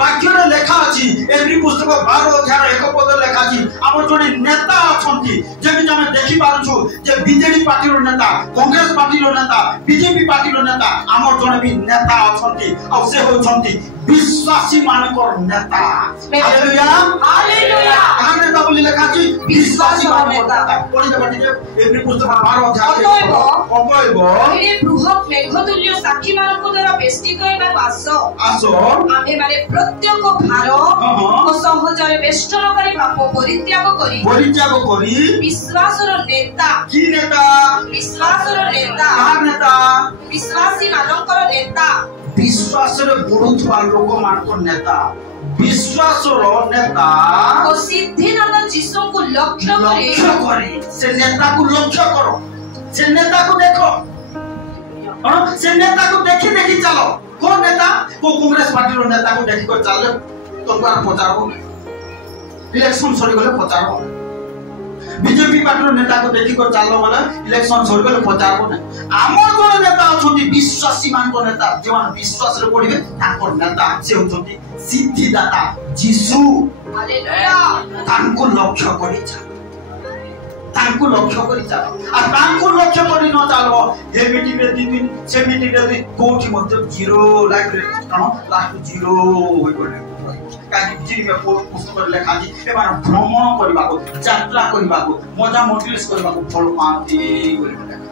ବାକ୍ୟରେ ଲେଖା ଅଛି, ଏଭ୍ରି ପୁସ୍ତକ 12 ଅଧ୍ୟାୟ 1 ପଦ ଲେଖା ଅଛି, ଆମର ଜଣେ ନେତା ଅଛନ୍ତି ଯେମିତି ଆମେ ଦେଖିପାରୁଛୁ ଯେ ବିଜେଡି ପାର୍ଟିର ନେତା, କଂଗ୍ରେସ ପାର୍ଟିର ନେତା, ବିଜେପି ପାର୍ଟିର ନେତା, ଆମର ଜଣେ ବି ନେତା ଅଛନ୍ତି ଆଉ ସେ ହେଉଛନ୍ତି ବିଶ୍ୱାସୀ ମାନଙ୍କର ନେତା। Hallelujah hallelujah. କାହା ନେତା ବୋଲି ଲେଖା ଅଛି? ବିଶ୍ୱାସୀ ମାନଙ୍କର ନେତା। ପଢିଦେବା ଟିକେ ଏଭ୍ରି ପୁସ୍ତକ 12 ଅଧ୍ୟାୟ ଅବୟବ ଏ ବୃହତ ମେଘତୁଲ୍ୟ ସାକ୍ଷୀ ମାନଙ୍କ ଦ୍ୱାରା ବେଷ୍ଟିତ ହେବାକୁ ଆସ ଆମେ ମାନେ ପ୍ରତ୍ୟେକ ଭାର ଓ ସହଜରେ ବେଷ୍ଟନ କରି ପାପ ପରିତ୍ୟାଗ କରି ବିଶ୍ୱାସର ନେତା। କି ନେତା? ବିଶ୍ୱାସର ନେତା। କାହା ନେତା? ବିଶ୍ୱାସୀ ମାନଙ୍କର ନେତା। ବିଶ୍ୱାସରେ ବଢୁଥିବା ଲୋକମାନଙ୍କ ନେତା, ବିଶ୍ୱାସର ନେତା ଓ ସିଦ୍ଧିଦାତା ଯୀଶୁଙ୍କୁ ଲକ୍ଷ୍ୟ କରି ସେ ନେତାକୁ ଲକ୍ଷ୍ୟ କର, ସେ ନେତାକୁ ଦେଖ, ସେ ନେତାକୁ ଦେଖି ଦେଖି ଚାଲ। କୋଉ ନେତା? କୋଉ କଂଗ୍ରେସ ପାର୍ଟିର ନେତାକୁ ଦେଖିକରି ଚାଲ, ତମକୁ ଆଉ ପଚାରବ, ଇଲେକ୍ସନ ସରିଗଲେ ପଚାରବ। ବିଜେପି ପାର୍ଟିର ନେତାକୁ ଦେଖିକରି ଚାଲ ବୋଲେ ଇଲେକ୍ସନ ସରିଗଲେ ପଚାରବ ନାହିଁ। ଆମର ଜଣେ ନେତା ଅଛନ୍ତି ବିଶ୍ୱାସୀ ମାନଙ୍କ ନେତା, ଯେଉଁମାନେ ବିଶ୍ୱାସରେ ପଢିବେ ତାଙ୍କର ନେତା ସେ ହେଉଛନ୍ତି ସିଦ୍ଧିଦାତା ଯୀଶୁ। ତାଙ୍କୁ ଲକ୍ଷ୍ୟ କରି ଚାଲ, ତାଙ୍କୁ ଲକ୍ଷ୍ୟ କରି ଚାଲ। ଆଉ ତାଙ୍କୁ ଲକ୍ଷ୍ୟ କରି ନ ଚାଲ ଏ ମିଟିଂରେ 2 ଦିନ, ସେ ମିଟିଂରେ କୋଉଠି ମଧ୍ୟ ଜିରୋ ଲାଇଫରେ କଣ ଲାଷ୍ଟ ଜିରୋ ହୋଇଗଲେ। ପୁସ୍ତକରେ ଲେଖା ଅଛି ଏମାନେ ଭ୍ରମଣ କରିବାକୁ, ଯାତ୍ରା କରିବାକୁ, ମଜା ମଜଲିସ୍ କରିବାକୁ ଭଲ ପାଆନ୍ତି ବୋଲି ଲେଖା।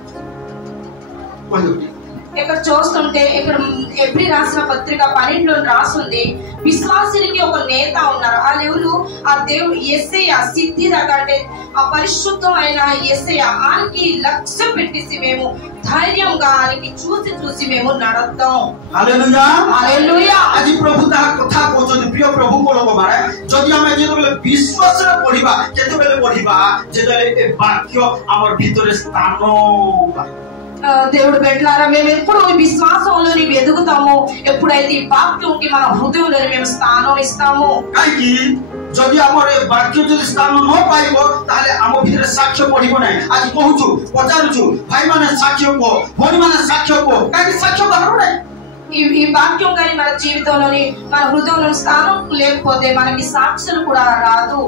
ఇక్కడ చూస్తుంటే ఇక్కడ ఎవ్రీ రాసిన పత్రిక 12లో రాసుంది విశ్వాసునికి ఒక నేత ఉన్నారు. ఆ ఎవరు? ఆ దేవుడు యేసయ్య, సిద్ధిదాత అంటే ఆ పరిశుద్ధమైన యేసయ్య. ఆయనకి లక్ష్య పెట్టేసి మేము ధైర్యంగా ఆయనకి చూసి చూసి మేము నడుద్దాం। హల్లెలూయా హల్లెలూయా। ଆଜି ପ୍ରଭୁ ତାହା କଥା କହୁଛନ୍ତି। ପ୍ରିୟ ପ୍ରଭୁଙ୍କ ଲୋକମାନେ, ଯଦି ଆମେ ଯେତେବେଳେ ବିଶ୍ୱାସରେ ପଢିବା, କେତେବେଳେ ପଢିବା? ଯେତେବେଳେ ଏ ବାକ୍ୟ ଆମର ଭିତରେ ସ୍ଥାନ దేవుడు పెట్టారా మేము ఎప్పుడు విశ్వాసంలోని ఎదుగుతాము ఎప్పుడైతే ఈ వాక్యంకి మన హృదయంలో మేము స్థానం ఇస్తాము। କାହିଁକି? ଯଦି ଆମର ଏ ବାକ୍ୟ ଯଦି ସ୍ଥାନ ନ ପାଇବ ତାହେଲେ ଆମ ଭିତରେ ସାକ୍ଷ୍ୟ ପଢିବ ନାହିଁ। ଆଜି କହୁଛୁ, ପଚାରୁଛୁ, ଭାଇମାନେ ସାକ୍ଷ୍ୟ କୁହ, ଭଉଣୀମାନେ ସାକ୍ଷ୍ୟ କୁହ, କାହିଁକି ସାକ୍ଷ୍ୟ ବାହାରୁ ନାହିଁ? ఈ వాక్యం కానీ మన జీవితంలోని మన హృదయంలో స్థానం లేకపోతే మనకి సాక్ష్యం కూడా రాదు।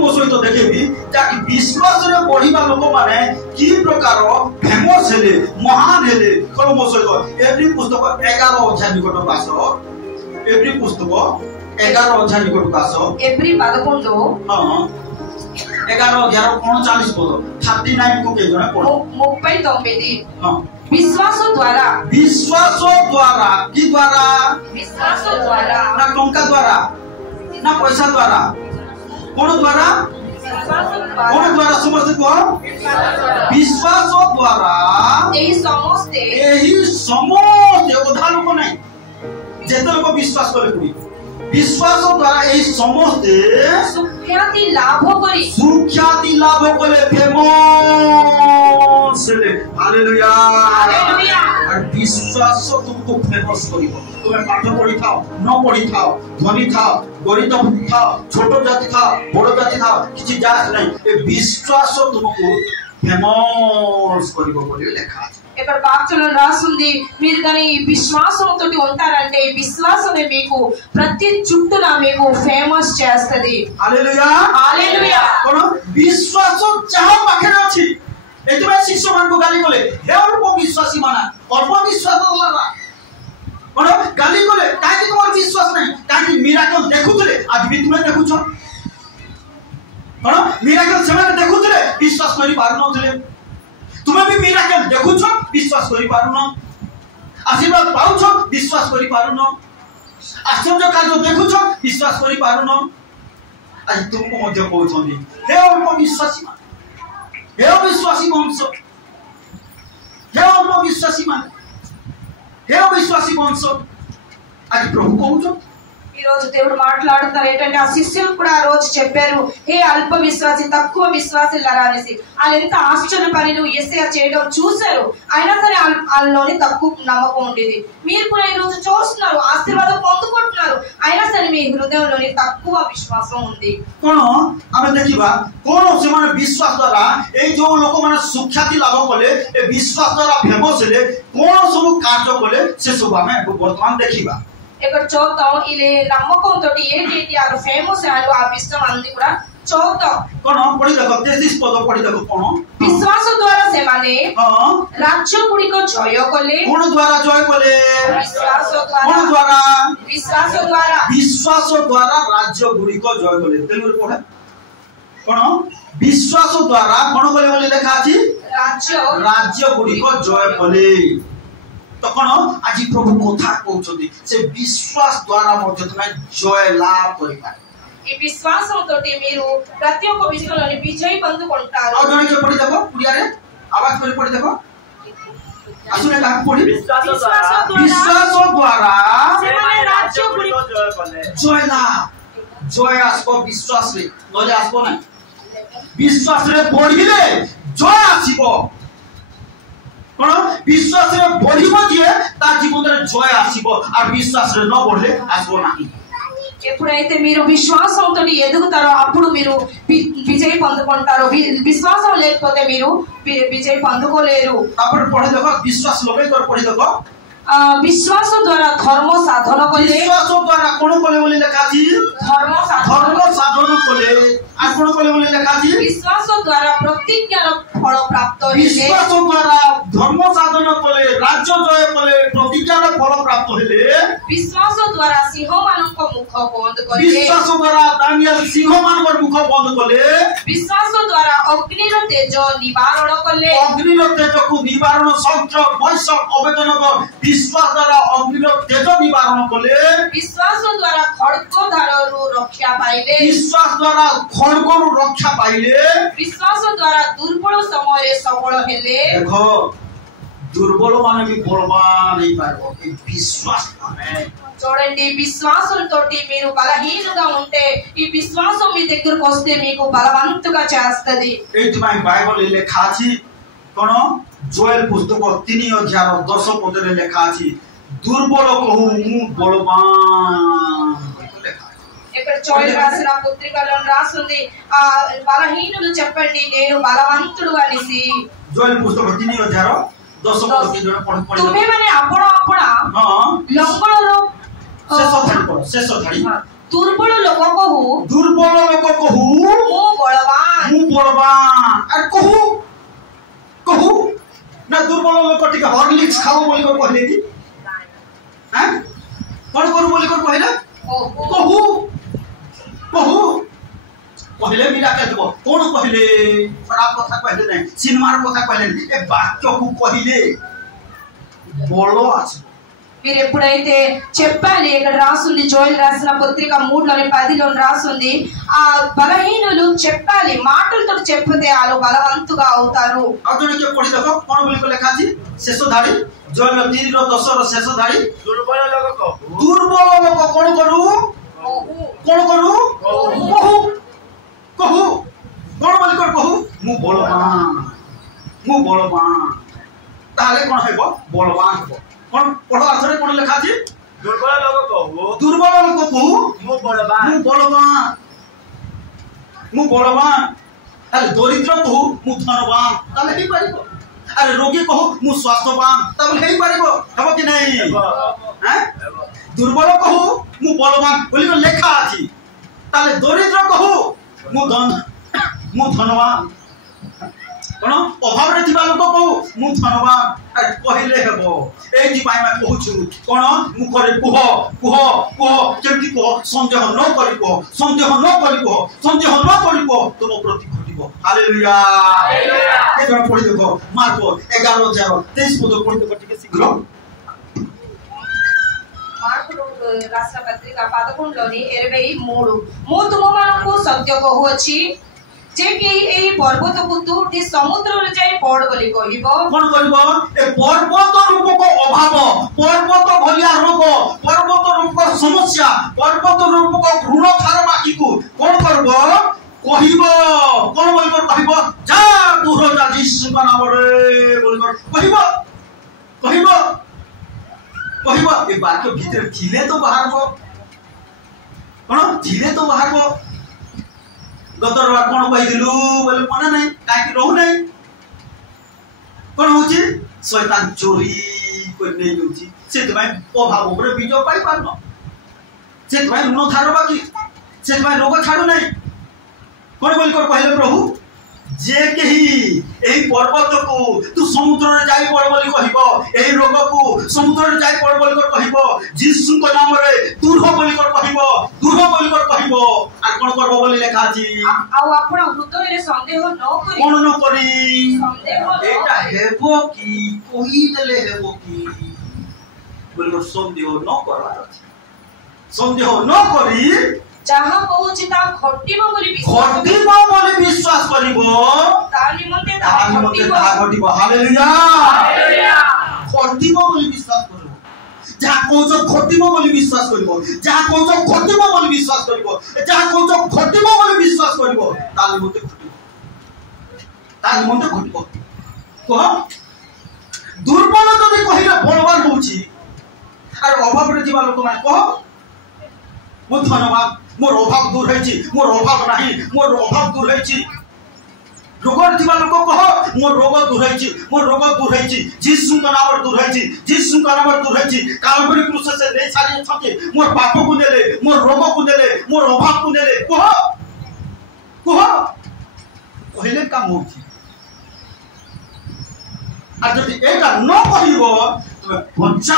ମୋ ସହିତ ଦେଖେଇବି ଯାହାକି ବିଶ୍ୱାସରେ ପଢିବା ଲୋକମାନେ କି ପ୍ରକାର ଫେମସ ହେଲେ, ମହାନ ହେଲେ। ମୋ ସହିତ ଏଭ୍ରି ପୁସ୍ତକ 11 ଅଧ୍ୟାୟ ନିକଟକୁ ଆସ, ଏଭ୍ରି ପୁସ୍ତକ 11 ଅଧ୍ୟାୟ ନିକଟକୁ ଆସ। ଏଭ୍ରି 11 11 ଅଧ୍ୟାୟ 39 ପଦ 39 କୁ କେଇ ଜଣ ପଢ। 39 विश्वास द्वारा कि द्वारा? विश्वास द्वारा ना टंका द्वारा ना पैसा द्वारा, कौन द्वारा? कौन द्वारा? समझते को विश्वास द्वारा यही समझते अधा लोक नहीं, जेते लोक विश्वास करे कोई विश्वास द्वारा यही समझते सुख्याति लाभ करे फेमस हेले। Hallelujah hallelujah. और विश्वास तुमको फेमस करिवो। तुम्हें पाठ पढ़ी थाओ, न पढ़ी थाओ, धनी थाओ, गरीब थाओ, छोट जाति थाओ, बड़ जाति थाओ, किछि जात नहीं, ए विश्वास तुमको फेमस करिवो बोली लेखा আছে। ఇక్కడ వాక్యంలో రాసుంది మీరు కానీ విశ్వాసంతో ఉంటారంటే ఈ విశ్వాసమే మీకు ప్రతి చుట్టూన మీకు ఫేమస్ చేస్తది। హల్లెలూయా హల్లెలూయా। कोन विश्वास चाह पाखरे अछि, एतबे शिष्य मान को गाली कोले हे अल्प विश्वासी माना, अल्प विश्वास वाला कोन गाली कोले काहे तुम विश्वास नहीं? काहे मिराकल देखुतले आज भी तुम देखुछ, कौन मिराकल से देखुले विश्वास करि पारु नथिले तुमे भी मिराकल देखुछ विश्वास करि पारु न आशीर्वाद पाउछ विश्वास करि पारु न आश्चर्य कार्य देखुछ विश्वास करि पारु न आज तुमको मध्य कहउछनी हे अल्प विश्वासी मान हे अविश्वासी वंश हे अल्प विश्वासी मान हे अविश्वासी वंश आज प्रभु कहउछ ఈ రోజు దేవుడు మాట్లాడుతారు ఏంటంటే ఆ శిష్యులు కూడా ఆ రోజు చెప్పారు హే అల్ప విశ్వాసి తక్కువ విశ్వాసులారా అనేసి వాళ్ళు ఎంత ఆశ్చర్య పనులు యేసయ్య చేయడం చూశారు అయినా సరే వాళ్ళలోని తక్కువ నమ్మకం ఉండేది మీరు కూడా ఈ రోజు చూస్తున్నారు ఆశీర్వాదం పొందుకుంటున్నారు అయినా సరే మీ హృదయంలోని తక్కువ విశ్వాసం ఉంది कोन आमे देखिबा कोन से माने विश्वास द्वारा ए जो लोक माने सुख्याति लाभ कले ए विश्वास द्वारा फेमस ले कोन सब कार्य कले से सब आमे वर्तमान देखिबा ఇక్కడ చూద్దాం ఇలా నమ్మకంతో ఏంటి ఆ ఫేమస్ అయ్యారు ఆ విశ్వాసం అంది కూడా చూద్దాం कोन पढि देखो 33 पद पढि देखो कोन विश्वास द्वारा सेमाने राज्य गुड़िको जय कले कोन द्वारा जय कले विश्वास द्वारा कोन द्वारा विश्वास द्वारा राज्य गुड़िको जय कले तेलुगु पढा कोन विश्वास द्वारा कोन कले बोली लेखा अछि राज्य गुड़िको जय कले तो कौन आज प्रभु कथा कहउछथि से विश्वास द्वारा मध्य तुम जय लाभ करिबा ఈ విశ్వాసంతోటి మీరు ప్రతి ఒక్క విషయంలోని విజయ పొందుకుంటారు और जने के पढ़ी देखो पुरिया रे आवाज कर पढ़ी देखो आसुने का पढ़ी विश्वास द्वारा सेमाने राज्य गुड़िको जय कले जय लाभ जय आसको विश्वास रे नले आसको ना विश्वास रे बढ़िले जय आसीबो कोन विश्वास रे बढ़िबो जे ता जीवन रे जय आसीबो और विश्वास रे न बढ़ले आसबो नाही ఎప్పుడైతే మీరు విశ్వాసంతో ఎదుగుతారో అప్పుడు మీరు విజయ పొందుకుంటారు విశ్వాసం లేకపోతే మీరు విజయ పొందుకోలేరు तापर पढ़े देखो विश्वास लोगे कर पढ़ी देखो विश्वास द्वारा धर्म साधन कले विश्वास द्वारा कोन कले बोली लेखा छी धर्म साधन कले आ कोन कले बोली लेखा छी विश्वास द्वारा प्रतिज्ञार फल प्राप्त होले विश्वास द्वारा धर्म साधन कले राज्य जय कले प्रतिज्ञार फल प्राप्त होले विश्वास द्वारा सिंह मानक मुख बंद कले विश्वास द्वारा दानियल सिंह मानकर मुख बंद कले विश्वास द्वारा अग्निर तेज निवारण कले अग्निर तेज को निवारण शस्त्र वैश्य अवेदन विश्वास द्वारा अग्निर तेज निवारण कले विश्वास द्वारा खड्ग धाररु रक्षा पाइले विश्वास द्वारा खड्गरु रक्षा पाइले विश्वास द्वारा दुर्बल समय सबल हेले देखो दुर्बल माने भी बलवान नहीं पारो ए विश्वास माने చూడండి విశ్వాసంతోటి మీరు బలహీనంగా ఉంటే ఈ విశ్వాసం మీ దగ్గరకు వస్తే మీకు బలవంతుగా చేస్తది एतमाई बाइबल लेखा अछि कोन जोएल पुस्तक 3 अध्याय 10 पद रे लेखा अछि दुर्बल कहू मु बलवान ఇక్కడ జోయల్ రాసిన పత్రికలో రాసుంది ఆ బలహీనులు చెప్పండి నేను బలవంతుడు అనేసి जोएल पुस्तक 3 अध्याय 10 पद के जण पढ ତୁମେ ମାନେ ଆପଣ ଆପଣ हां ଲଙ୍ଗଳର शेष धाड़ी दुर्बल लोक कहू दुर्बल लोक कहू मु बलवान अरे कहू कहू ना दुर्बल लोक टिका हॉर्लिक्स खाओ बोली को कहले की हैं कोन करू बोली को कहले कहू कहू कहले मिला के देबो कोन कहले खराब कथा कहले नै सिनेमार कथा कहले ए वाक्य को कहले बोलो अछि మీరు ఎప్పుడైతే చెప్పాలి ఇక్కడ రాసుంది జోయల్ రాసిన పత్రిక 3లోని 10లో రాసుంది ఆ బలహీనులు చెప్పాలి మాటలతో చెప్పితే వాళ్ళు బలవంతుగా అవుతారు आउजने के पढि देखो कोन बोली को लेखा छी शेष धाड़ी जोएल 3 रो 10 रो शेष धाड़ी दुर्बल लोग कहू कोन करू कहू कहू कोन बोली कर कहू मु बलवान ताले कोन हेबो बलवान हेबो कोन पढो आसरे कोन लेखा छी दुर्बल लोग कहू दुर्बल लोग कहू मु बलवान अरे दरिद्र कहू मु धनवान ताले हे पारिबो अरे रोगी कहू मु स्वास्थ्यवान ताले हे पारिबो हेबो कि नै हैं दुर्बल कहू मु बलवान बोली को लेखा अछि ताले दरिद्र कहू मु धनवान कौन अभाव रे थिबा लोक को मु धन्यवाद कहले हेबो एथि पाई मैं कहूछु कौन मुखरे कुह कुह कुह केमति कुह संदेह न करी कुह संदेह न करी कुह संदेह न करी कुह तुम प्रति घटिबो हालेलुया हालेलुया ए जण पढि देखो मार्को 11:23 पद पढि देखो टिके शीघ्र మార్కు రాసిన పత్రిక 11లోని 23 ମୁଁ ତୁମମାନଙ୍କୁ ସତ୍ୟ କହୁଅଛି जे कि एही पर्वतକୁ ତୁଟି ସମୁଦ୍ରରେ ଯାଇ ପଡ ବୋଲି କହିବ कोन कहबो ए पर्वत रूप को अभाव पर्वत भलिया रोग पर्वत रूप को समस्या पर्वत रूप को ऋण खार बाकी को कोन करबो कहिबो कोन बोलबो कहिबो जा दूर जा यीशु का नाम रे बोलबो कहिबो कहिबो कहिबो ए वाक्य भीतर थिले तो बाहर को कोन थिले तो बाहर को गतर बार कोन कहि दिलु बोले मने नै काकी रहु नै कोन होची शैतान चोरी कोइ नै होची सेत भाई अभाव ऊपर विजय पाई पारनो सेत भाई ऋण थारो बाकी सेत भाई रोग छाडु नै कोन बोल को पहिले प्रभु जे केही एही पर्वत को तू समुद्र रे जाई पड़ बोली कहिबो एही रोग को समुद्र रे जाई पड़ बोली कहिबो यीशु को नाम रे दूर हो बोली कहिबो दूर हो बोली कहिबो आ कोन करबो बोली लेखा अछि आ आपण हृदय रे संदेह न करी कोन न करी संदेह एटा हेबो की कोही देले हेबो की बोली संदेह न करबार अछि संदेह न करी जहाँ कहूची ता घटिबो बोली विश्वास करिबो ता निमंते ता घटिबो हालेलुया हालेलुया घटिबो बोली विश्वास करिबो जहाँ कहूचो घटिबो बोली विश्वास करिबो जहाँ कहूचो घटिबो बोली विश्वास करिबो जहाँ कहूचो घटिबो बोली विश्वास करिबो ता निमंते घटिबो कह दुर्बल जदि कहिले बलवान होउची आर अभाव रे जीवा लोक माने कह मो धन्यवाद मोर अभाव दूर होइछि मोर अभाव नाही मोर अभाव दूर होइछि रोग थिबा लोक कह मोर रोग दूर होइछि मोर रोग दूर होइछि यीशु का नाम दूर होइछि यीशु का नाम दूर होइछि कालवरी क्रूस से ले सारी छके मोर पाप को नेले मोर रोग को नेले मोर अभाव को नेले कह कहले काम होछि आ जदि एटा न कहिबो तो 50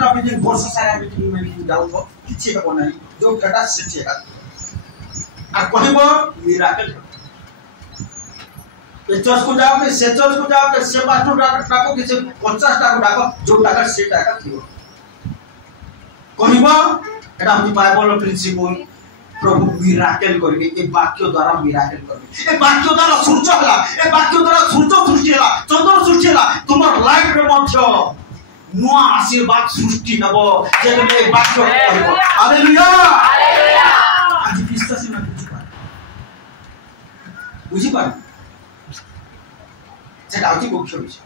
का बिदिन वर्ष सारा बिदिन में जाउ तो किछि हेबो नाही जो घटा से आ कहबो मिराकल ए चर्च को जाओ के से चर्च को जाओ के से पास्टर डाको कि 50 टा को डाको जो टाका से टाका थियो कहबो एटा हम बाइबल प्रिंसिपल प्रभु मिराकल करबे ए वाक्य द्वारा मिराकल करबे ए वाक्य द्वारा सूर्य हला ए वाक्य द्वारा सूर्य सृष्टि हला चंद्र सृष्टि हला तुमर लाइफ रे मध्य नुआ आशीर्वाद सृष्टि हबो जे तुमे वाक्य कहबो हालेलुया हालेलुया आज विश्वास न बुझी पार सेटा अति मुख्य विषय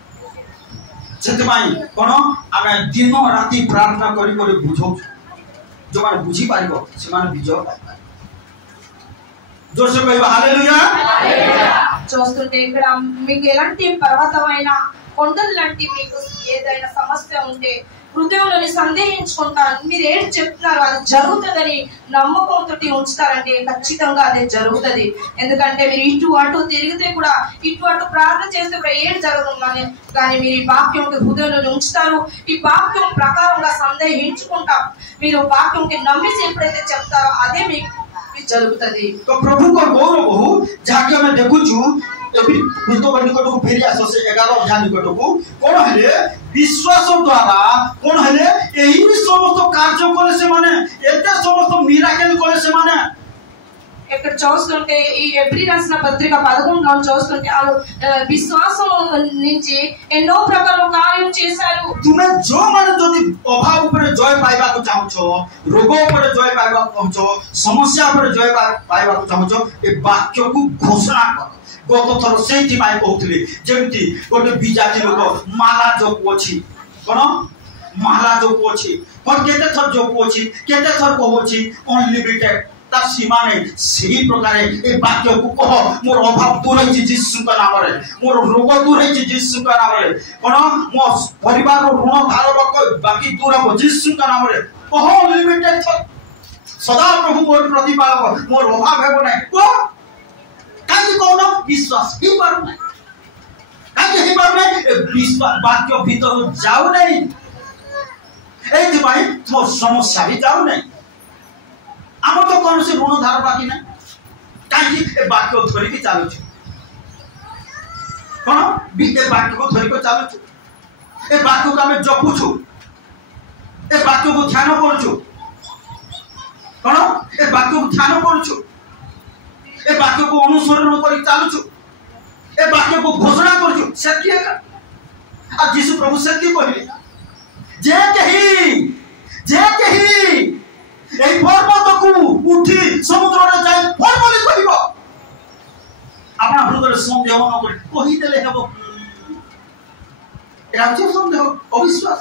सेते माई कोन आमे दिन राति प्रार्थना करी करी बुझौ जो माने बुझी पारिबो से माने विजय पाइबो जोर से कहबो हालेलुया हालेलुया చూస్తుంటే ఇక్కడ మీకు ఎలాంటి పర్వతమైన కొండల లాంటి మీకు ఏదైనా సమస్య ఉంటే హృదయంలోని సందేహించుకుంటారు మీరు ఏం చెప్తున్నారు అది జరుగుతుందని నమ్మకంతో ఉంచుతారంటే ఖచ్చితంగా అదే జరుగుతుంది ఎందుకంటే మీరు ఇటు అటు తిరిగితే కూడా ఇటు అటు ప్రార్థన చేస్తే కూడా ఏం జరగదు కానీ మీరు ఈ వాక్యంకి హృదయంలో ఉంచుతారు ఈ వాక్యం ప్రకారంగా సందేహించుకుంటా మీరు వాక్యంకి నమ్మిసి ఎప్పుడైతే చెప్తారో అదే మీకు జరుగుతుంది तो प्रभु को गौरव हो जाके मैं देखुछु एबी भूत निकट को फेरी आसो से 11 अध्याय निकट को कोन हले विश्वास द्वारा कोन हले एही समस्त कार्य करे से माने एते समस्त मिराकल करे से माने ఇక్కడ చూస్తుంటే ఈ ఎబ్రీ రాసిన పత్రిక 11లో చూస్తుంటే ఆ విశ్వాసం నుంచి ఎన్నో ప్రకారం కార్యం చేశారు तुमे जो माने जदि अभाव ऊपर जय पाइबा को चाहछो रोग ऊपर जय पाइबा को चाहछो समस्या ऊपर जय पाइबा को चाहछो ए वाक्य को घोषणा कर गत थर सेठी माई कहउतले जेमति गोटे बिजाति लोक माला जो पोछि कोन माला जो पोछि कोन केते थर जो पोछि केते थर कहउछि अनलिमिटेड ता सीमा नहीं सही प्रकार ए वाक्य को कह मोर अभाव दूर है यीशु का नाम रे मोर रोग दूर है यीशु का नाम रे कोन मो परिवार रो ऋण धार बाकी दूर हो यीशु का नाम रे कह अनलिमिटेड सदा प्रभु मोर प्रतिपालक मोर अभाव हेबो नै को कहीं कौन विश्वास ही पारना कहीं ही पारना विश्वास वाक्य भीतर जाऊ नहीं एथि भाई तो समस्या भी जाऊ नहीं आम तो कौन से ऋण धार बाकी ना कहीं ए वाक्य धरी की चालू छ कौन भी ए वाक्य को धरी को चालू छ ए वाक्य को हमें जपु छु ए वाक्य को ध्यान करू छु कौन ए वाक्य को ध्यान करू छु ए वाक्य को अनुसरण करी चालू छु ए वाक्य को घोषणा करू छु सत्य का आ यीशु प्रभु सत्य कहले जे कही ए पर्वत को उठी समुद्र रे जाय फल बोली कहबो अपना हृदय संदेह न करी कहि देले हेबो एरा जे संदेह अविश्वास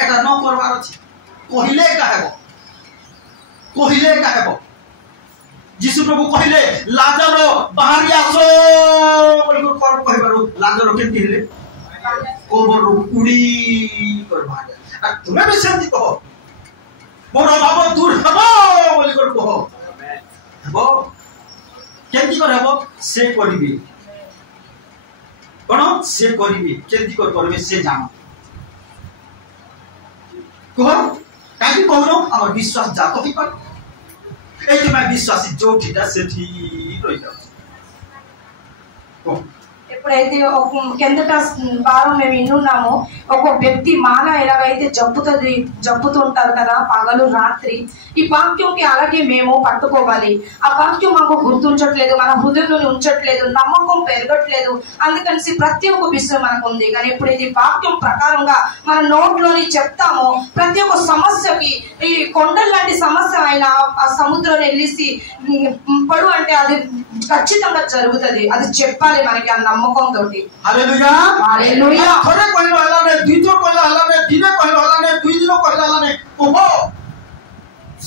एटा न करबार अछि कहिले कहबो यीशु प्रभु कहिले लाजर बाहरी आसो बोली को कहबारो लाजर केति हेले कोबर उड़ी कर बाहर आ तुमे भी सेंति कहो मोर अभाव दूर हबो बोली कर कहो हबो केति कर हबो से करिबी कोन से करिबी केति कर करबे से जानो कहो काई कहनो हमर विश्वास जातो ही पर एति मैं विश्वासी जो ठीटा से ठीक रहि जाउ ఎప్పుడైతే కిందట వారం మేము విన్నామో ఒక వ్యక్తి మాల ఎలాగైతే జప్పుతుంటారు కదా పగలు రాత్రి ఈ వాక్యంకి అలాగే మేము పట్టుకోవాలి ఆ వాక్యం మాకు గుర్తుంచట్లేదు మన హృదయంలో ఉంచట్లేదు నమ్మకం పెరగట్లేదు అందుకని ప్రతి ఒక్క విషయం మనకు ఉంది కానీ ఎప్పుడైతే వాక్యం ప్రకారంగా మన నోట్లోని చెప్తామో ప్రతి ఒక్క సమస్యకి ఈ కొండల లాంటి సమస్య అయినా ఆ సముద్రంలో వెళ్ళేసి పడు అంటే అది ఖచ్చితంగా జరుగుతుంది అది చెప్పాలి మనకి ఆ నమ్మకం తోటి हालेलुया हालेलुया थोड़े कहलो हलाने द्वितीय कहलो हलाने दिने कहलो हलाने दुई दिन कहलो हलाने ओहो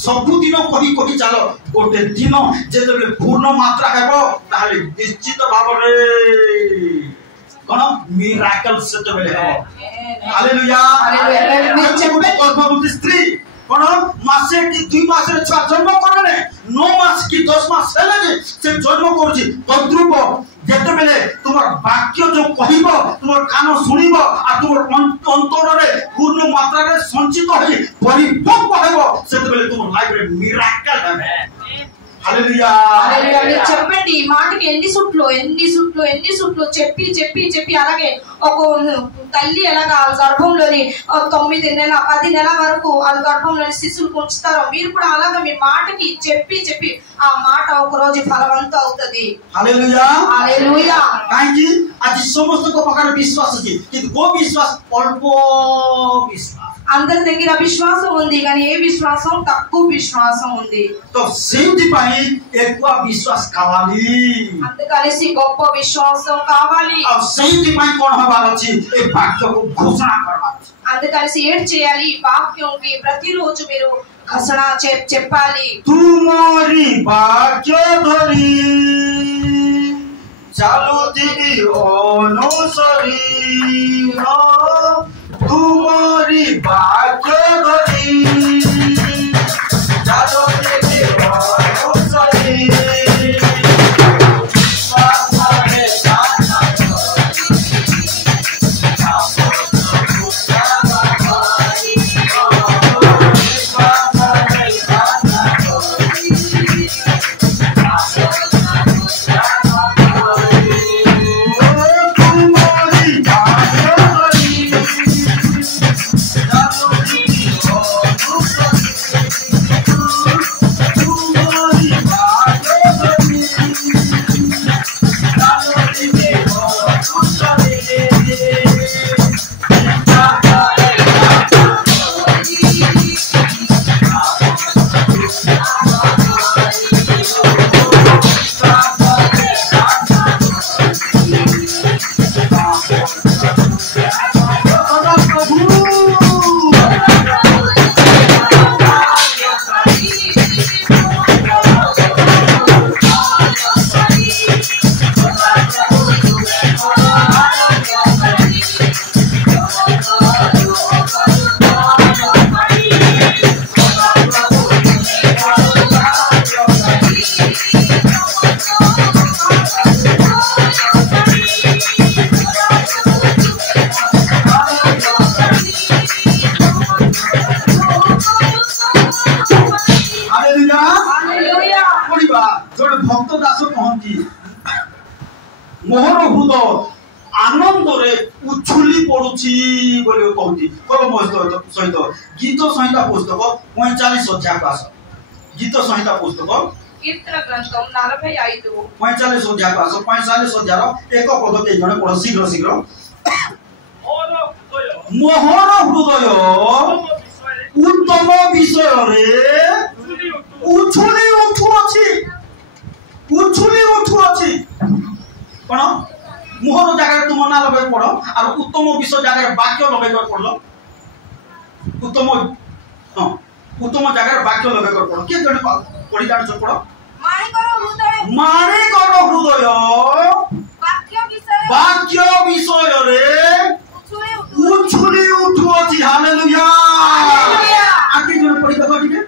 सबु दिन कहि चलो गोटे दिन जेतबे पूर्ण मात्रा हेबो ताले निश्चित भाव रे कोन मिराकल सेतबे हेबो हालेलुया हालेलुया गर्भवती स्त्री कोन मासे की 2 मास रे छुआ जन्म करने 9 मास की 10 मास हेले से जन्म करछि तद्रुप जेतेबेले तुमर वाक्य जो कहिबो तुमर कान सुनिबो आ तुमर अंतर रे पूर्ण मात्रा रे संचित होई परिपक्व हेबो सेतेबेले तुमर लाइफ रे मिराकल हेबे हालेलुया हालेलुया మీరు చెప్పండి ఈ మాటకి ఎన్ని సుట్లు చెప్పి అలాగే ఒక తల్లి ఎలాగా గర్భంలోని 9 నెలల 10 నెలల వరకు ఆ గర్భంలోని శిశువుకు ఉంచుతారో మీరు కూడా అలాగా మీ మాటకి చెప్పి ఆ మాట ఒక రోజు ఫలవంతం అవుతది हालेलुया हालेलुया काहे आज समस्त को प्रकार विश्वास अछि कि वो विश्वास अल्प विश्वास అందరి దగ్గర విశ్వాసం ఉంది కానీ ఏ విశ్వాసం తక్కువ విశ్వాసం ఉంది तो सेंति पई एकवा विश्वास कावाली అందుకని గొప్ప విశ్వాసం కావాలి और सेंति पई कोन हबार अछि ए वाक्य को घोषणा करबा అందుకని ఏం చేయాలి ఈ వాక్యంకి ప్రతిరోజు మీరు ఘోషణ చెప్పాలి तुमरी वाक्य धरी चालू दिबी अनुसरी तुमरी वाक्य धरी चालू दिबी अनुसरी मोहर हृदय आनंद रे उछुली पड़ुची बोले कहती करो मो सहित गीत संहिता पुस्तक 45 अध्याय को आस गीत संहिता पुस्तक కీర్తన గ్రంథం 45 45 अध्याय को आस 45 अध्याय एक पद के जने पढ़ शीघ्र शीघ्र मोहर हृदय उत्तम विषय रे उछुली उठुअछि कोन मोहर जगह तुम ना लगे पढ़ और उत्तम विषय जगह वाक्य लगे पढ़ल उत्तम जगह वाक्य लगे पढ़ के जने पढ़ी जान छ पढ़ माणिकर हृदय वाक्य विषय रे उछुली उठुअछि हालेलुया आके जने पढ़ी देखो ठीक है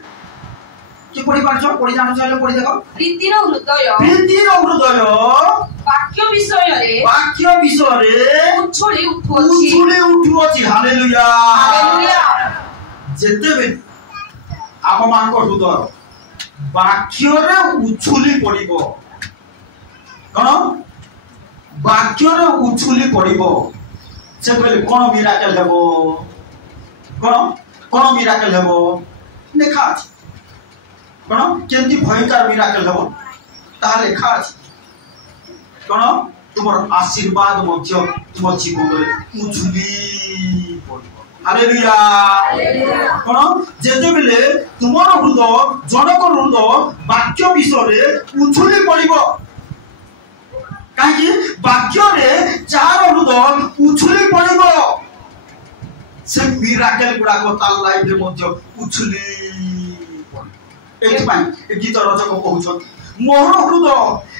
कि पढ़ी पाछो पढ़ी जान छ पढ़ी देखो प्रीतिर हृदय वाक्य विषय रे उछुली उठुअछि हालेलुया जेते बे आप मान को हृदय वाक्य रे उछुली पड़िबो कोन वाक्य रे उछुली पड़िबो से पहले कोन मिराकल हेबो कोन मिराकल हेबो देखा कोन केंती भयंकर मिराकल हेबो ता लेखा अछि कोन तुमर आशीर्वाद मध्य तुम जीवन रे उछुली पड़िबो हालेलुया कोन जेते बेले तुमर हृदय जनक हृदय वाक्य विषय रे उछुली पड़िबो काहे वाक्य रे चार हृदय उछुली पड़िबो से मिराकल गुडा को ताल लाइफ रे मध्य उछुली पड़िबो एति पाई ए गीत रचक कहउछन मोहर हृदय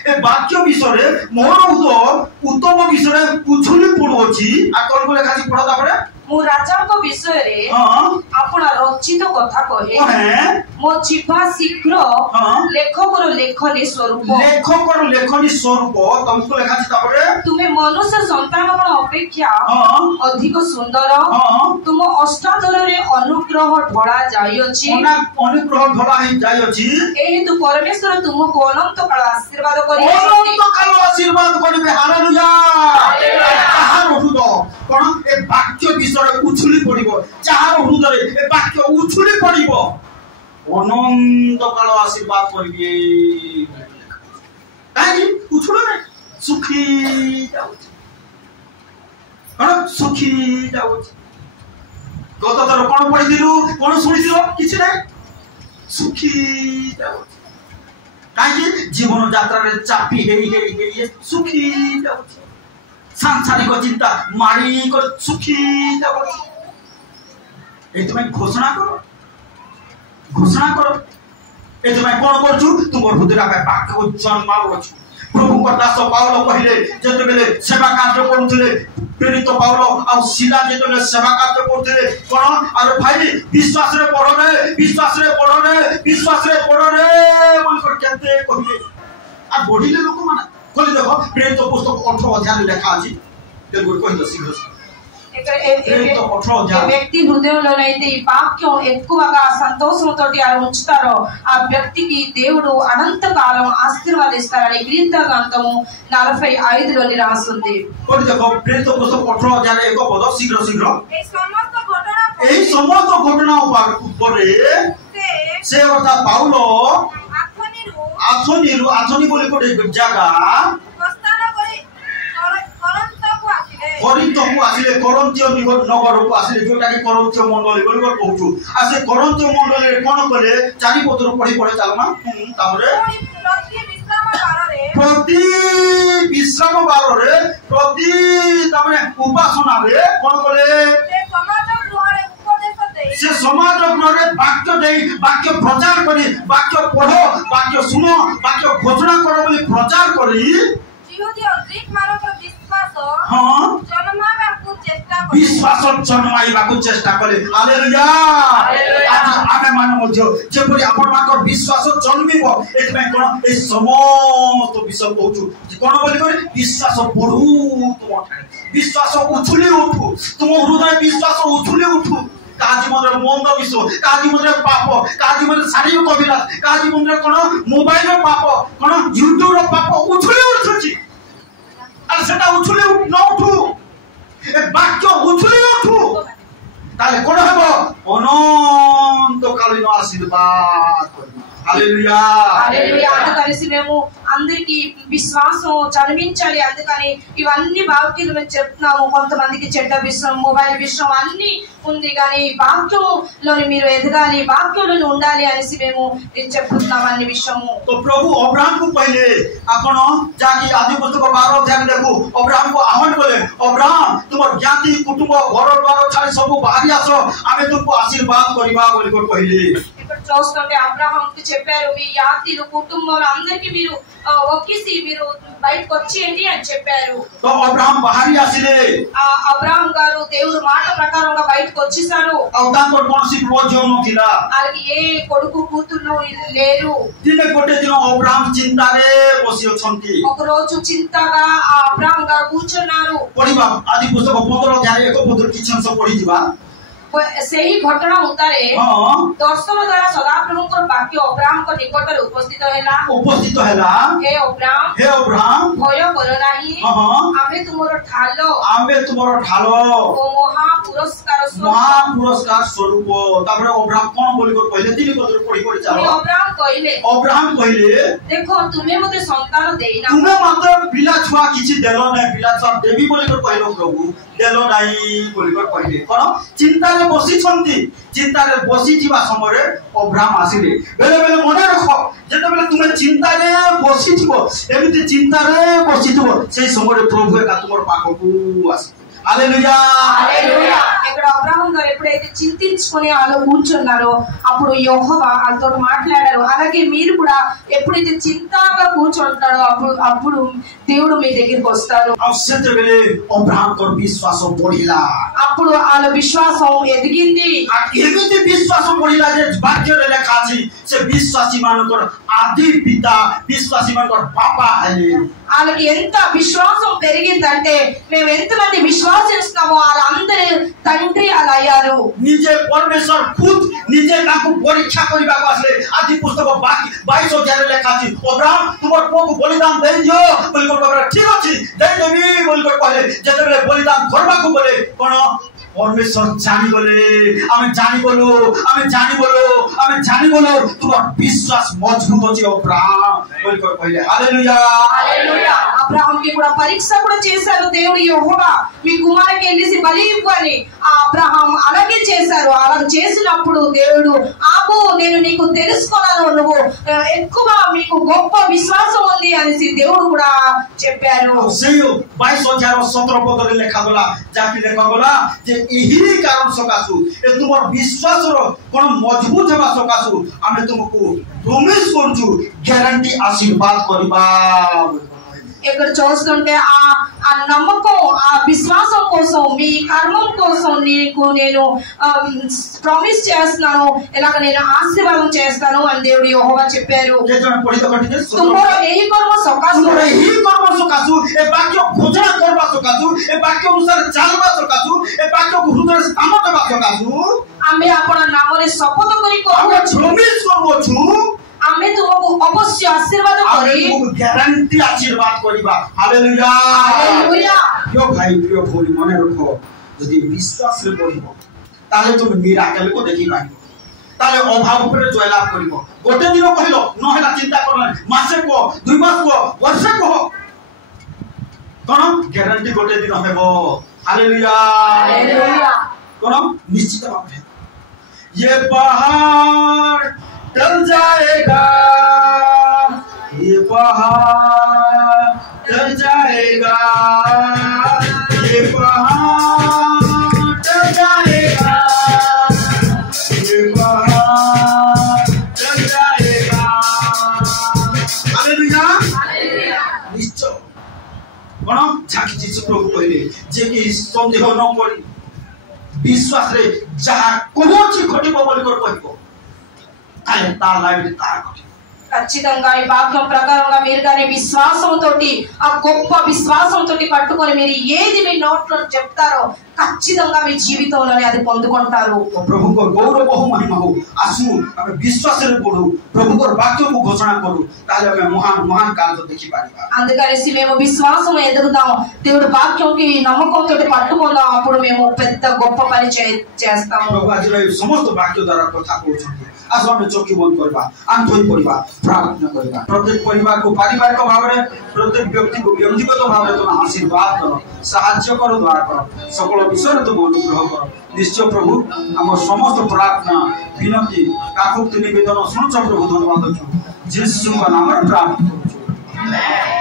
ए वाक्य विषय रे मोहर हृदय उत्तम विषय रे उछुली पड़ुछि आ कोन को लेखा छी पढ़ता पड़े मो राजा को विषय रे आपना रचित कथा कहे मो जिह्वा शीघ्र लेखकर लेखनी स्वरूप तुमको लेखा छी तापरे तुमे मनुष्य संतान अपेक्षा अधिक सुंदर तुम अष्टादर रे अनुग्रह ढळा जायछि एही तू परमेश्वर तुमको अनंत काल आशीर्वाद करिबे हालेलुया कोन ए वाक्य विषय उछुली पड़िबो चार हृदय ए वाक्य उछुली पड़िबो अनंत काल आशीर्वाद करिबे काहे उछुले सुखी जाउछि कोन सुखी जाउछि गत थर कोन पढि दिलु कोन सुनि दिलो किछि नै सुखी जाउछि काहे जीवन यात्रा रे चापी हेई सुखी जाउछि सांसारिक चिंता मारी को सुखी जाउछि एतमे घोषणा करो एतमे कोन करछु तुम हृदय रे वाक्य को जन्मालो छु प्रभु को दास पाउल कहिले जते बेले सेवा कार्य करथले प्रेरित पाउल आ सीधा जते बेले सेवा कार्य करथले कोन अरे भाई विश्वास रे पढ़ो रे मन कर केते कहिए आ बढीले लोक माने कोली देखो प्रेरित पुस्तक 18 अध्याय लिखा अछि तेल गुड कहि दो शीघ्र व्यक्ति हृदय लोनैते वाक्य ఎక్కువగా సంతోషంతోటి ఉంచుతారో ఆ వ్యక్తికి దేవుడు అనంత కాలం ఆశీర్వాదిస్తారని కీర్తన గ్రంథము 45 లోని రాసుంది कोली देखो प्रेरित पुस्तक 18 अध्याय एक पद शीघ्र এই সমস্ত ঘটনা উপরে সে অর্থাৎ পাউল আথনি বলে কোটে জায়গা कोरिन्थ को आसिले कोरिन्थियो नगर को आसिले जोटा कि कोरिन्थियो मंडल बोल कहूछु आ से कोरिन्थियो मंडल रे कोन करे चारि पत्र पढी चलना तापरे प्रति विश्राम बार रे प्रति तापरे उपासना रे कोन करे से समाज ग्रह वाक्य दे वाक्य प्रचार करी वाक्य पढ़ो वाक्य सुनो वाक्य घोषणा करो बोली प्रचार करी विश्वास जन्माइबाकु चेष्टा करे हालेलुया आज आमे मान मध्य जेपरि आपण मानकर विश्वास जन्मिबो एतमे कोन ए समस्त विषय कहूछु कोन बोली करे विश्वास बढ़ू तुम विश्वास उछुली उठू तुम हृदय विश्वास उछुली उठू काजी मधुर मंद विषय काजी मधुर पाप काजी मधुर शारीरिक अभिलाष काजी मधुर कोन मोबाइल पाप कोन यूट्यूब पाप उछुली उठुची आ आशीर्वाद हालेलुया హల్లెలూయా. అందుకనేసి మేము అందరికి విశ్వాసం చదివించాలి. అందుకని ఇవన్నీ వాక్యాలు మేము చెప్తున్నాము. కొంతమందికి చెడ్డ విషయం, మొబైల్ విషయం అన్ని ఉంది, కానీ వాక్యంలోని మీరు ఎదగాలి, వాక్యంలోని ఉండాలి అనేసి మేము చెప్తున్నాం అన్ని విషయము. तो प्रभु अब्राहम को पहले आपण जाकी आदि पुस्तक 12 अध्याय देखो अब्राहम को आह्वान कले अब्राहम तुम ज्ञाति कुटुंब घर द्वार छाड़ी सब बाहरी आस आमे तुमको आशीर्वाद करिबा बोली को कहले. ఇక్కడ చూస్తుంటే అబ్రహాంకి చెప్పారు, మీ యాతిలు కుటుంబంలో అందరికి మీరు ఒకేసి మీరు బయటకు వచ్చేయండి అని చెప్పారు. तो अब्राहम बाहरी आसिले అబ్రహాం గారు దేవుడు మాట ప్రకారంగా బయటకు వచ్చేసారు. औतान पर कोनसी प्रोजो नथिला వాళ్ళకి ఏ కొడుకు కూతురు లేరు. दिने गोटे दिन अब्राहम चिंता रे बसी अछंती. ఒక రోజు చింతగా ఆ అబ్రహాం గారు కూర్చున్నారు. पढिबा आदि पुस्तक 15 अध्याय 1 पद किछ अंश पढि दिबा. ସେହି ଘଟଣା ଉତ୍ତାରେ हां ଦର୍ଶନ ଦ୍ୱାରା ସଦାପ୍ରଭୁଙ୍କର ବାକ୍ୟ ଅବ୍ରାହମଙ୍କ ନିକଟରେ ଉପସ୍ଥିତ ହେଲା। हे अब्राहम ଭୟ କର ନାହିଁ, हां ଆମେ ତୁମର ଢାଲ आमे तुमरो ढालो ଓ ମହା ପୁରସ୍କାର महापुरस्कार स्वरूप. तापर अब्राहम कोन बोली को पहिले दिन पत्र पढि पढि जाओ. अब्राहम कहले ଦେଖ ତୁମେ ମୋତେ ସନ୍ତାନ ଦେଇନା, तुमे मात्र पिला छुआ किछि देलो नै, पिला छुआ देवी बोली को कहलो प्रभु देलो नै बोली को कहले. कोन चिंता रे बसी छंती. चिंता रे बसी जीवा समय अब्राहम आसिले. बेले बेले मने रखो जेते बेले तुमे चिंता रे बसी जीवो एमिति चिंता रे बसी जीवो सेही समय प्रभु एका तुमर पाखकू आसी. హల్లెలూయా హల్లెలూయా. ఇక్కడ అబ్రహాం గారు ఎప్పుడైతే చింతించుకొని అలా కూర్చున్నారో అప్పుడు యెహోవా వాళ్ళతో మాట్లాడారు. అలాగే మీరు కూడా ఎప్పుడైతే చింతగా కూర్చుంటారో అప్పుడు దేవుడు మీ దగ్గరికి వస్తారు. అవసరవేళ అబ్రహాం కో విశ్వాసం బడిలా. అప్పుడు వాళ్ళ విశ్వాసం ఎదిగింది. ఎమితి విశ్వాసం బడిలా जे వాక్యరే లేఖాచి సే విశ్వాసీ మానకర్ ఆది పితా విశ్వాసీ మానకర్ పాపా హలే. వాళ్ళకి ఎంత విశ్వాసం పెరిగిందంటే మేము ఎంతమంది విశ్వాసిస్తున్నామో వాళ్ళందరి తండ్రి అలా అయ్యారు. নিজে পরমেশ্বর খুদ নিজে তাকে পরীক্ষা করিবা আসলে আদি পুস্তক 22 অধ্যায়ে লেখা আছে अब्राहम তোমার পুଅକୁ বলিদান দেই দিও বলি কবরা ঠিক আছে দেই দেবি বলি কইলে যেতেবেলে বলিদান করবাকু বলে কোন परमेश्वर जानी बोले आमे जानी बोलो तुम्हार विश्वास मजबूत अछि अब्राहम बोल कर कहले हालेलुया హల్లెలూయా. అబ్రహాంకి కూడా పరీక్ష కూడా చేశారు దేవుడు యెహోవా, మీ కుమారునికి ఎన్నిసి బలి ఇవ్వని. ఆ అబ్రహాం అలాగే చేశారు. అలా చేసినప్పుడు దేవుడు ఆగు నేను నీకు తెలుసుకున్నాను, నువ్వు ఎక్కువ మీకు గొప్ప విశ్వాసం ఉంది అనేసి దేవుడు కూడా చెప్పారు. सेयो 22 अध्याय 17 पदरे लेखा गला जाति लेखा गला जे एही कारण सकासु ए तुमर विश्वास रो कोन मजबूत हेबा सकासु आमे तुमको प्रॉमिस करछु ग्यारंटी आशीर्वाद करबा. ఇక్కడ చూస్తుంటే ఆ నమ్మకం ఆ విశ్వాసం కోసం మీ కర్మం కోసం నీకు నేను ప్రామిస్ చేస్తున్నాను, ఇలాగ నేను ఆశీర్వాదం చేస్తాను అని దేవుడు యెహోవా చెప్పారు. తుమర ఏహి కర్మ సకాసు ఏ వాక్య घोषणा करबा सकासु ए वाक्य अनुसार चालबा सकासु ए वाक्य हृदय स्थान देबा सकासु ଆମେ ଆପଣ ନାମରେ ଶପଥ କରି ଆମେ କହୁଛୁ, ପ୍ରମିସ କରୁଛୁ ଆମେ ତୁମକୁ ଅବଶ୍ୟ ଆଶୀର୍ବାଦ କରି ଗ୍ୟାରେଣ୍ଟି ଆଶୀର୍ବାଦ କରିବା. Hallelujah hallelujah. ପ୍ରିୟ ଭାଇ ପ୍ରିୟ ଭଉଣୀ ମନେ ରଖ ଯଦି ବିଶ୍ୱାସରେ ବଢିବ ତାହେଲେ ତୁମେ ମିରାକଲ କୁ ଦେଖି ପାରିବ, ତାହେଲେ ଅଭାବ ଉପରେ ଜୟଲାଭ କରିବ. ଗୋଟେ ଦିନ କହିଲ ନହେଲା ଚିନ୍ତା କର ମାସେ କହ 2 ମାସ କହ ବର୍ଷେ କହ कोन ग्यारंटी गोटे दिन हेबो. Hallelujah hallelujah. कोन निश्चित बात है ये पहाड़ टल जाएगा, ये पहाड़ टल जाएगा, ये पहाड़ टल जाएगा, ये पहाड़ टल जाएगा. Hallelujah hallelujah. निश्चय कोन झाकी जीसु प्रभु कहले जे कि संदेह न करी विश्वास रे जहा कोनोची घटिबो बोली कर कहबो आले ता लाइफ ता घटिबो. ఖచ్చితంగా ఈ వాక్యం ప్రకారంగా మీరు కానీ విశ్వాసంతో ఆ గొప్ప విశ్వాసంతో పట్టుకొని మీరు ఏది మీ నోట్లో చెప్తారో ఖచ్చితంగా మీ జీవితంలోనే అది పొందుకుంటారు। प्रभु को गौरव बहु महिमा हो आसु हमें विश्वास रे पढु प्रभु को वाक्य को घोषणा करू ताले हमें महान महान कार्य देखि पारिबा। అందుకనేసి మేము విశ్వాసం ఎదుగుదాం, దేవుడి వాక్యంకి నమ్మకంతో పట్టుకుందాం, అప్పుడు మేము పెద్ద గొప్ప పని చేస్తాము। प्रभु आज समस्त वाक्य द्वारा कथा कहउछन्ति आसु हमें चोखी बंद करबा आंतरिक परिवार प्रार्थना करबा प्रत्येक परिवार को पारिवारिक भाव रे प्रत्येक व्यक्ति को व्यक्तिगत भाव रे तुम आशीर्वाद करो साहाय्य करो द्वारा करो सकल विषय तुम अनुग्रह करो। निश्चय प्रभु आम समस्त प्रार्थना विनती काकुक्ति निवेदन सुनुछ प्रभु धन्यवाद दछु जीसस का नाम रे प्रार्थना करू।